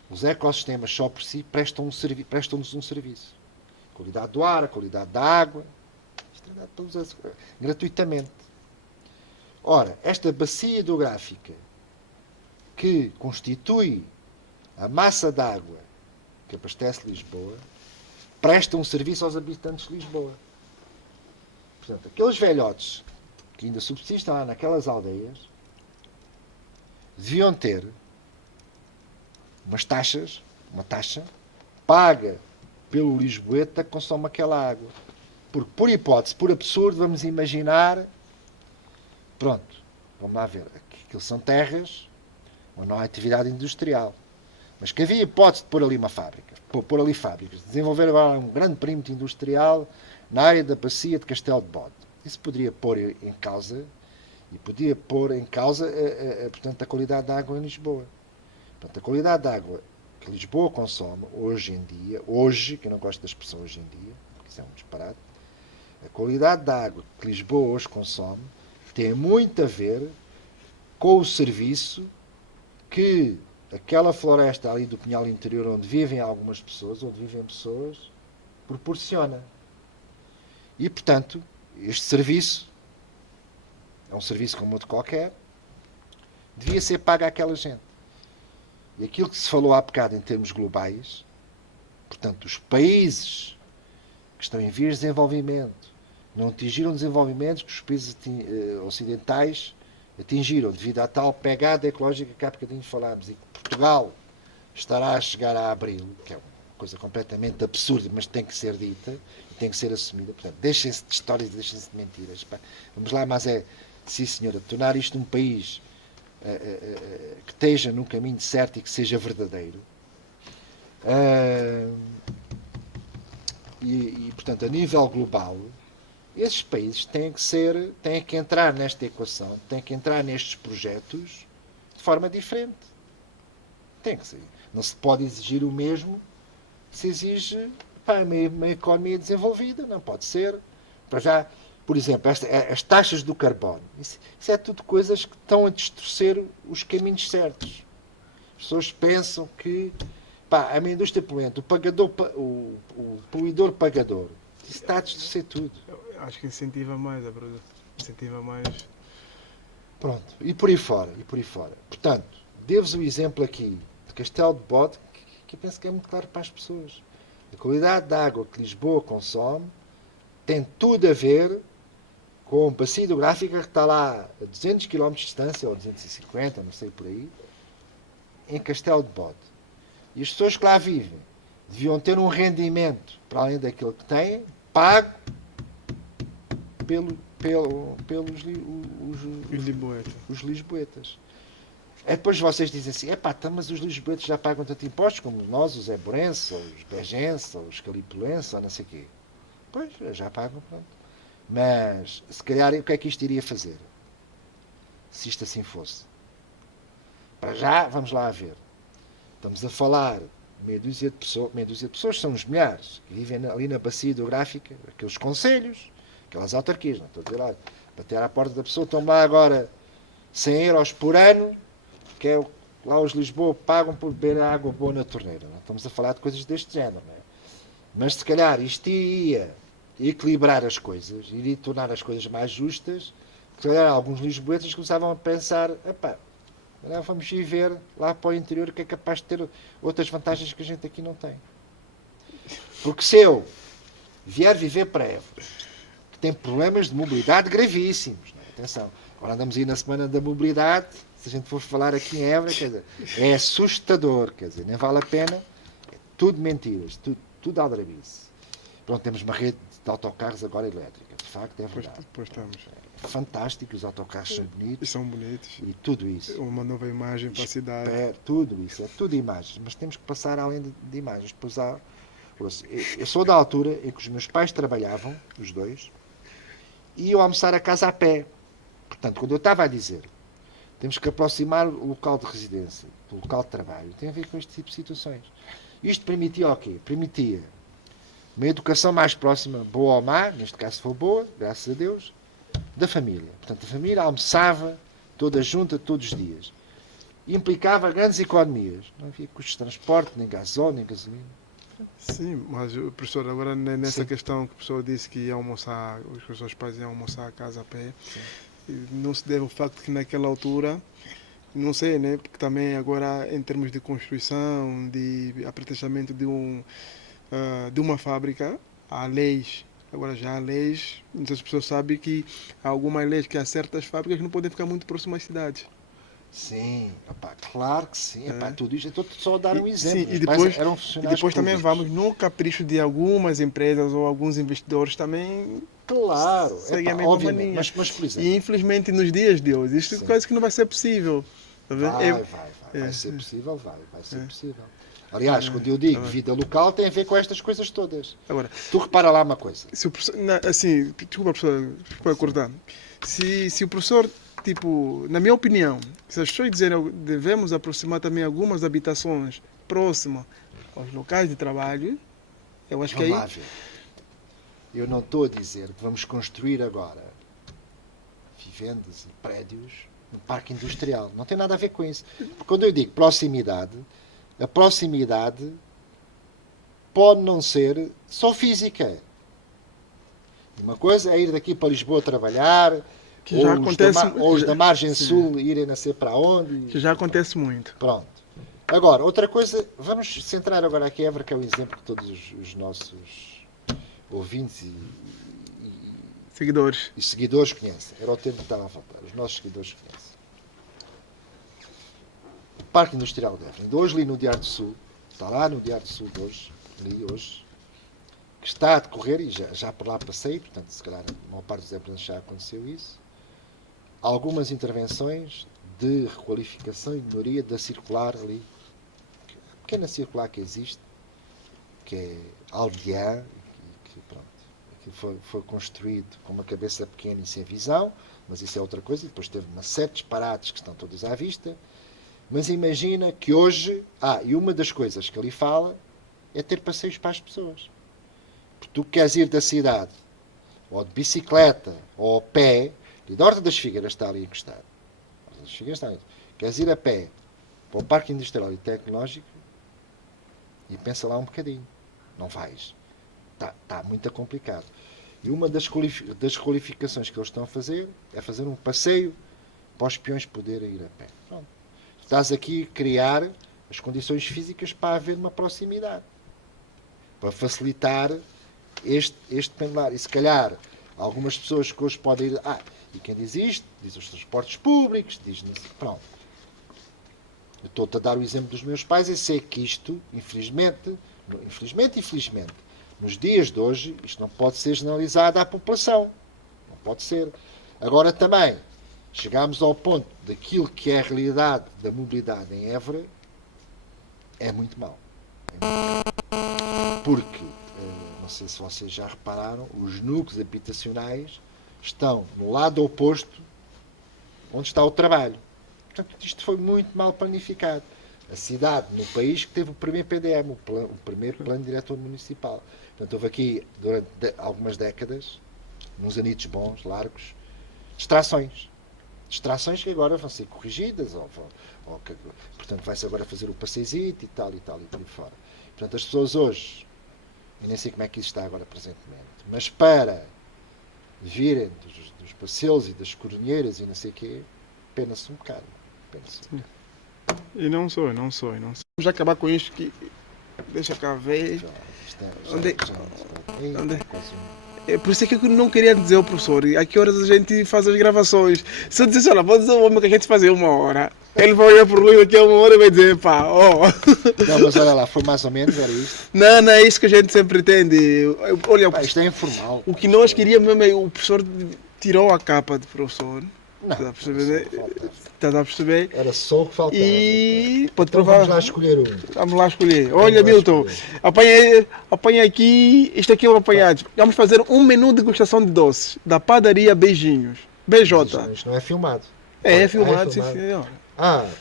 Os ecossistemas só por si prestam-nos um serviço. A qualidade do ar, a qualidade da água, isto é dado todos gratuitamente. Ora, esta bacia hidrográfica que constitui a massa de água que abastece Lisboa, presta um serviço aos habitantes de Lisboa. Portanto, aqueles velhotes que ainda subsistem lá naquelas aldeias deviam ter uma taxa paga pelo lisboeta que consome aquela água. Porque, por hipótese, por absurdo, vamos imaginar, pronto, vamos lá ver, aquilo são terras onde não há atividade industrial, mas que havia hipótese de pôr ali uma fábrica, pôr ali fábricas, desenvolver agora um grande perímetro industrial na área da bacia de Castelo de Bode. Isso poderia pôr em causa E podia pôr em causa, portanto, a qualidade da água em Lisboa. Portanto, a qualidade da água que Lisboa consome hoje em dia, que eu não gosto da expressão hoje em dia, porque isso é um disparate, a qualidade da água que Lisboa hoje consome tem muito a ver com o serviço que aquela floresta ali do Pinhal Interior, onde vivem algumas pessoas, proporciona. E, portanto, este serviço é um serviço como outro qualquer, devia ser pago àquela gente. E aquilo que se falou há bocado em termos globais, portanto, os países que estão em vias de desenvolvimento não atingiram desenvolvimentos que os países ocidentais atingiram, devido à tal pegada ecológica que há bocadinho falámos, e que Portugal estará a chegar a abril, que é uma coisa completamente absurda, mas tem que ser dita, e tem que ser assumida. Portanto, deixem-se de histórias, deixem-se de mentiras. Pá. Vamos lá, mas sim senhora, tornar isto um país que esteja no caminho certo e que seja verdadeiro. Portanto, a nível global, esses países têm que entrar nesta equação, têm que entrar nestes projetos de forma diferente. Tem que ser. Não se pode exigir o mesmo se exige uma economia desenvolvida. Não pode ser. Para já, por exemplo, as taxas do carbono. Isso é tudo coisas que estão a distorcer os caminhos certos. As pessoas pensam que a minha indústria poluente, o poluidor pagador, isso está a distorcer tudo. Acho que incentiva mais a produção. Incentiva mais. Pronto. E por aí fora. Portanto, devo-vos o exemplo aqui de Castelo de Bode, que eu penso que é muito claro para as pessoas. A qualidade da água que Lisboa consome tem tudo a ver com a bacia hidrográfica que está lá a 200 km de distância, ou 250, não sei por aí, em Castelo de Bode. E as pessoas que lá vivem deviam ter um rendimento, para além daquilo que têm, pago pelos lisboetas. Depois vocês dizem assim, mas os lisboetas já pagam tanto impostos como nós, os eburenses, ou os begenses, ou os calipulenses, ou não sei o quê. Pois, já pagam, pronto. Mas, se calhar, o que é que isto iria fazer? Se isto assim fosse. Para já, vamos lá a ver. Estamos a falar meia dúzia de pessoas, são os milhares, que vivem ali na bacia hidrográfica, aqueles concelhos, aquelas autarquias, não estou a dizer lá, bater à porta da pessoa, estão lá agora 100 euros por ano, que é lá os Lisboa pagam por beber a água boa na torneira. Não estamos a falar de coisas deste género, não é? Mas se calhar isto iria equilibrar as coisas, iria tornar as coisas mais justas. Se calhar alguns lisboetas começavam a pensar, agora vamos viver lá para o interior, que é capaz de ter outras vantagens que a gente aqui não tem. Porque se eu vier viver para Évora, que tem problemas de mobilidade gravíssimos, não é? Atenção, agora andamos aí na semana da mobilidade, se a gente for falar aqui em Évora, quer dizer, é assustador, quer dizer, nem vale a pena, é tudo mentiras, tudo aldrabice. Pronto, temos uma rede de autocarros agora elétrica, de facto é verdade. Pois estamos. É fantástico, os autocarros são bonitos. E são bonitos. E tudo isso. Uma nova imagem para a cidade. Tudo isso, é tudo imagens, mas temos que passar além de imagens. Depois eu sou da altura em que os meus pais trabalhavam, os dois, e iam almoçar a casa a pé. Portanto, quando eu estava a dizer temos que aproximar o local de residência do local de trabalho, tem a ver com este tipo de situações. Isto permitia o quê? Permitia uma educação mais próxima, boa ou má, neste caso foi boa, graças a Deus, da família. Portanto, a família almoçava toda junta todos os dias. E implicava grandes economias. Não havia custos de transporte, nem gasóleo, nem gasolina. Sim, mas, professor, agora nessa questão que o professor disse que ia almoçar, os seus pais iam almoçar a casa a pé, não se deve ao facto que naquela altura, não sei, né, porque também agora em termos de construção, de aproveitamento de uma fábrica, há leis. Agora já há leis, não sei se as pessoas sabem que há algumas leis que há certas fábricas que não podem ficar muito próximas às cidades. Sim, claro que sim. Tudo isso, estou só a dar um exemplo. Sim, e depois também vamos no capricho de algumas empresas ou alguns investidores também. Claro, segue a mesma mania. Mas, por exemplo, e infelizmente nos dias de hoje, isto é coisa que não vai ser possível. Vai ser possível, vai ser possível. Aliás, quando eu digo vida local, tem a ver com estas coisas todas. Agora, tu repara lá uma coisa. Se o professor, assim, desculpa, professor, para cortar. Se o professor tipo, na minha opinião, se as pessoas dizerem devemos aproximar também algumas habitações próximas aos locais de trabalho, eu acho que Vamos aí... lá ver. Eu não estou a dizer que vamos construir agora vivendas e prédios no parque industrial. Não tem nada a ver com isso. Porque quando eu digo proximidade, a proximidade pode não ser só física. Uma coisa é ir daqui para Lisboa trabalhar, Que já acontece... ou os da margem Sim. sul irem nascer para onde. Que já acontece muito. Pronto. Agora, outra coisa, vamos centrar agora aqui Évora, que é o exemplo que todos os nossos ouvintes Seguidores. e seguidores conhecem. Era o termo que estava a faltar. Os nossos seguidores conhecem. O Parque Industrial de Évora. Ainda hoje li no Diário do Sul, está lá no Diário do Sul de hoje, li hoje, que está a decorrer, e já por lá passei, portanto, se calhar a maior parte dos empresas já aconteceu isso, algumas intervenções de requalificação e de melhoria da circular ali, a pequena circular que existe, que é aldeã, que pronto, que foi construído com uma cabeça pequena e sem visão, mas isso é outra coisa, e depois teve uma série de disparates que estão todos à vista, mas imagina que hoje, e uma das coisas que ali fala é ter passeios para as pessoas. Porque tu queres ir da cidade, ou de bicicleta, ou a pé, e da Horta das Figueiras está ali encostado. Das Figueiras está ali. Queres ir a pé para o Parque Industrial e Tecnológico e pensa lá um bocadinho. Não vais. Está muito complicado. E uma das qualificações que eles estão a fazer é fazer um passeio para os peões poderem ir a pé. Pronto. Estás aqui a criar as condições físicas para haver uma proximidade. Para facilitar este pendular. E se calhar algumas pessoas que hoje podem ir... e quem diz isto? Diz os transportes públicos, diz... Pronto. Eu estou-te a dar o exemplo dos meus pais e sei que isto, infelizmente, nos dias de hoje, isto não pode ser generalizado à população. Não pode ser. Agora também, chegámos ao ponto daquilo que é a realidade da mobilidade em Évora, é muito mau. Porque, não sei se vocês já repararam, os núcleos habitacionais estão no lado oposto onde está o trabalho. Portanto, isto foi muito mal planificado. A cidade, no país, que teve o primeiro PDM, o primeiro Plano Diretor Municipal. Portanto, houve aqui, durante algumas décadas, nos anitos bons, largos, distrações. Distrações que agora vão ser corrigidas, portanto, vai-se agora fazer o passeizito e tal, e por aí fora. Portanto, as pessoas hoje, eu nem sei como é que isso está agora presentemente, mas para virem dos passeios e das coronheiras e não sei o quê, pena-se um bocado. E não só. Vamos acabar com isto que... Deixa cá ver. É por isso que eu não queria dizer ao professor a que horas a gente faz as gravações. Se eu dissesse, olha, vou dizer ao homem que a gente fazia 1 hora, ele vai olhar por luz daqui a 1 hora e vai dizer, Não, mas olha lá, foi mais ou menos, era isto. Não é isso que a gente sempre entende. Olha, isto é informal. O que nós queríamos mesmo é o professor tirou a capa de professor. Não, Estás a perceber? Era só o que faltava. E pode então provar. Vamos lá escolher um. Vamos lá escolher. Olha, Milton, apanha aqui. Isto aqui é o apanhado. Vamos fazer um menu de degustação de doces da padaria Beijinhos. BJ. Isto não é filmado. É filmado, sim, senhor.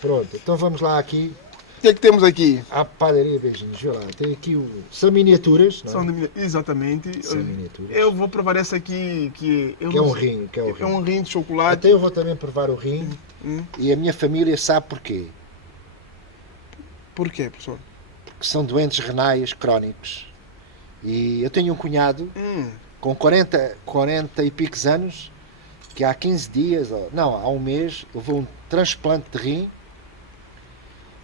Pronto. Então vamos lá aqui. O que é que temos aqui? A padaria Beijinhos. Vê lá. Tem aqui são miniaturas. Não é? Exatamente. São miniaturas. Eu vou provar essa aqui. Que é um rim. É um rim de chocolate. Até eu vou também provar o rim. E a minha família sabe porquê. Porquê, professor? Porque são doentes renais crónicos. E eu tenho um cunhado com 40 e picos anos que há 15 dias, há um mês, levou um transplante de rim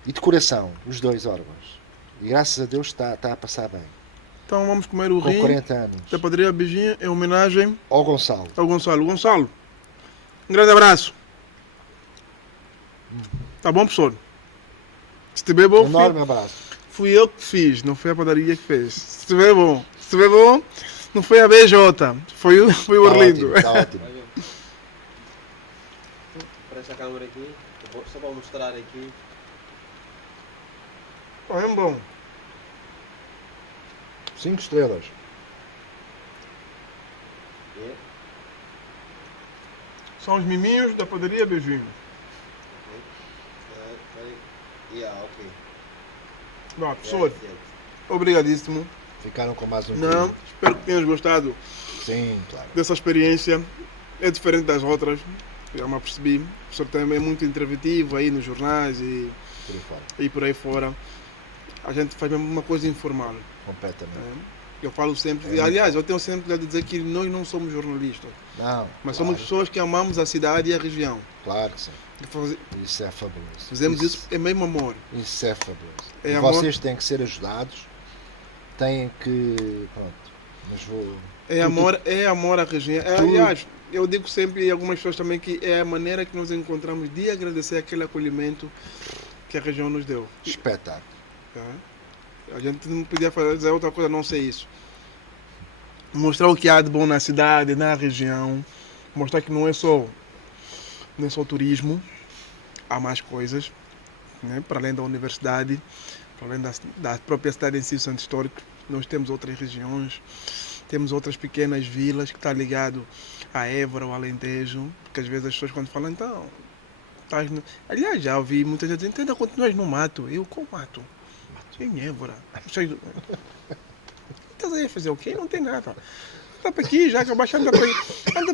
e de coração, os 2 órgãos. E graças a Deus está a passar bem. Então vamos comer o com rim 40 anos. da padaria Beijinho em homenagem ao Gonçalo. Gonçalo, um grande abraço. Tá bom, professor? Se estiver bom, enorme abraço. Fui eu que fiz, não foi a padaria que fez. Se estiver bom, não foi a BJ, foi o Orlindo. Tá ótimo. Para essa câmera aqui, só para mostrar aqui. É bom. 5 estrelas. São os miminhos da padaria Beijinho. Ok. Bom, professor, obrigadíssimo. Ficaram com mais um Não, vídeo. espero que tenhas gostado Sim, claro. dessa experiência. É diferente das outras, já me apercebi. O professor também é muito interventivo aí nos jornais Por aí fora. e por aí fora. A gente faz mesmo uma coisa informal. Completamente. Eu falo sempre, aliás, eu tenho sempre a dizer que nós não somos jornalistas, Não, mas claro, somos pessoas que amamos a cidade e a região. Claro que sim. E Isso é fabuloso. fazemos isso é mesmo amor. Isso é fabuloso. É E amor. vocês têm que ser ajudados. Têm que. Pronto. Mas vou. É amor à região. Aliás, eu digo sempre e algumas pessoas também que é a maneira que nós encontramos de agradecer aquele acolhimento que a região nos deu. Espetáculo. Tá? A gente não podia fazer outra coisa a não ser isso. Mostrar o que há de bom na cidade, na região. Mostrar que não é só turismo. Há mais coisas, né? Para além da universidade, para além da própria cidade em si, o centro histórico. Nós temos outras regiões, temos outras pequenas vilas que estão ligado a Évora ou Alentejo. Porque às vezes as pessoas quando falam, então... Aliás, já ouvi muita gente dizendo, ainda continuas no mato. Eu, qual mato? Em Évora. Vocês... Estás aí a fazer o quê? Não tem nada. Anda para aqui, já acabaste, anda para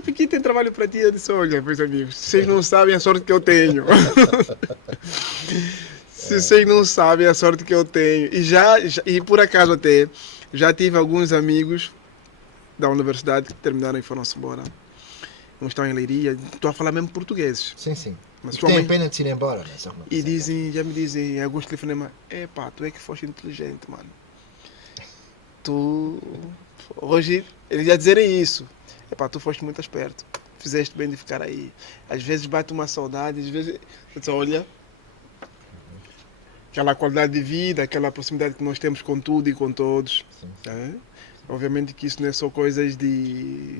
aqui, tem trabalho para ti. Eu disse, olha, meus amigos, vocês não sabem a sorte que eu tenho. Se vocês não sabem a sorte que eu tenho. E por acaso até, já tive alguns amigos da universidade que terminaram e foram-se embora. Uns estão em Leiria, estou a falar mesmo portugueses. Sim, sim. Mas E tem pena de se ir embora, né? E já me dizem, alguns telefonemas, epá, tu é que foste inteligente, mano. Tu, hoje, eles já dizerem isso. Epá, tu foste muito esperto. Fizeste bem de ficar aí. Às vezes bate uma saudade, às vezes, você olha, aquela qualidade de vida, aquela proximidade que nós temos com tudo e com todos. É? Obviamente que isso não é só coisas de...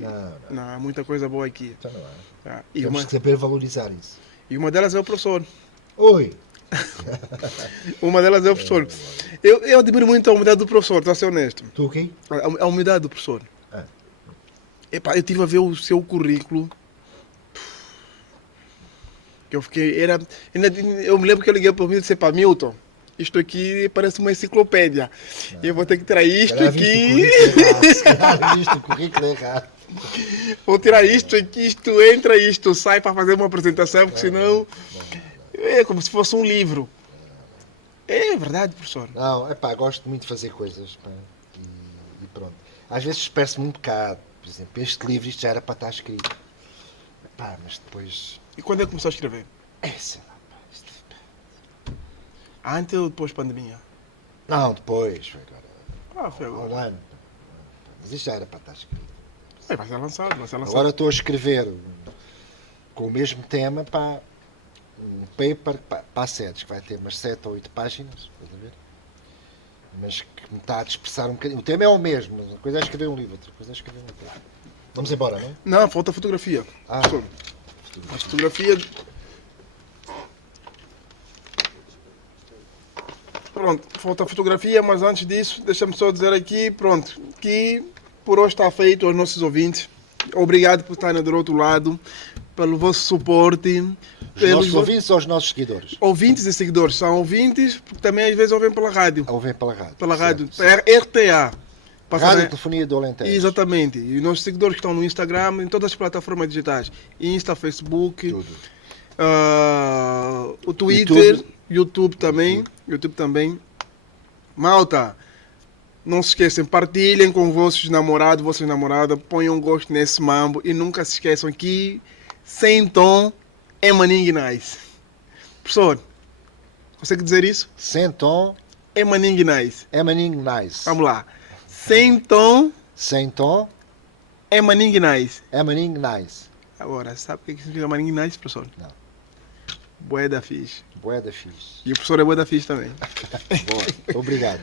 Não, há muita coisa boa aqui. Então não é. Ah, Temos que saber valorizar isso. E uma delas é o professor. Oi! Uma delas é o professor. Eu admiro muito a humildade do professor, estou a ser honesto. Tu o quê? A humildade do professor. Ah. Epá, eu estive a ver o seu currículo. Eu fiquei. Eu me lembro que eu liguei para o Milton e disse: pá, Milton, isto aqui parece uma enciclopédia. Eu vou ter que tirar isto aqui. Viste o currículo errado. Vou tirar isto aqui, isto entra, isto sai para fazer uma apresentação, porque senão. É como se fosse um livro. É verdade, professor. Não, é pá, gosto muito de fazer coisas. Pá, e pronto. Às vezes disperso-me um bocado. Por exemplo, este livro, isto já era para estar escrito. Pá, mas depois. E quando é que começou a escrever? Sei lá, pá. Antes ou depois da pandemia? Não, depois. Foi agora. Foi Há um agora. ano. Mas isto já era para estar escrito. Vai ser lançado, vai ser lançado. Agora estou a escrever com o mesmo tema para um paper para a SEDES, que vai ter umas 7 ou 8 páginas, estás a ver? Mas que me está a dispersar um bocadinho. O tema é o mesmo, mas uma coisa é escrever um livro, outra coisa é escrever um paper. Vamos embora, não? Não, falta fotografia. Professor. A fotografia. Pronto, falta fotografia, mas antes disso, deixa-me só dizer aqui, pronto, que por hoje está feito aos nossos ouvintes. Obrigado por estarem do outro lado, pelo vosso suporte. Os nossos ouvintes ou os nossos seguidores? Ouvintes e seguidores. São ouvintes, porque também às vezes ouvem pela rádio. Ouvem pela rádio. Pela rádio. Certo. RTA. Rádio Telefonia do Alentejo. Exatamente. E os nossos seguidores que estão no Instagram, em todas as plataformas digitais. Insta, Facebook, Tudo. O Twitter, YouTube. YouTube também. Malta, não se esqueçam, partilhem com vossos namorados, vossas namoradas, ponham gosto nesse mambo e nunca se esqueçam que sem tom é maningue nice. Professor, consegue dizer isso? Sem tom é maningue nice. É maningue nice. Vamos lá. Sem tom é maningue nice. É maningue nice. Agora, sabe o que significa maningue nice, professor? Não. Bué da fixe. Bué da fixe. E o professor é bué da fixe também. Boa. Obrigado.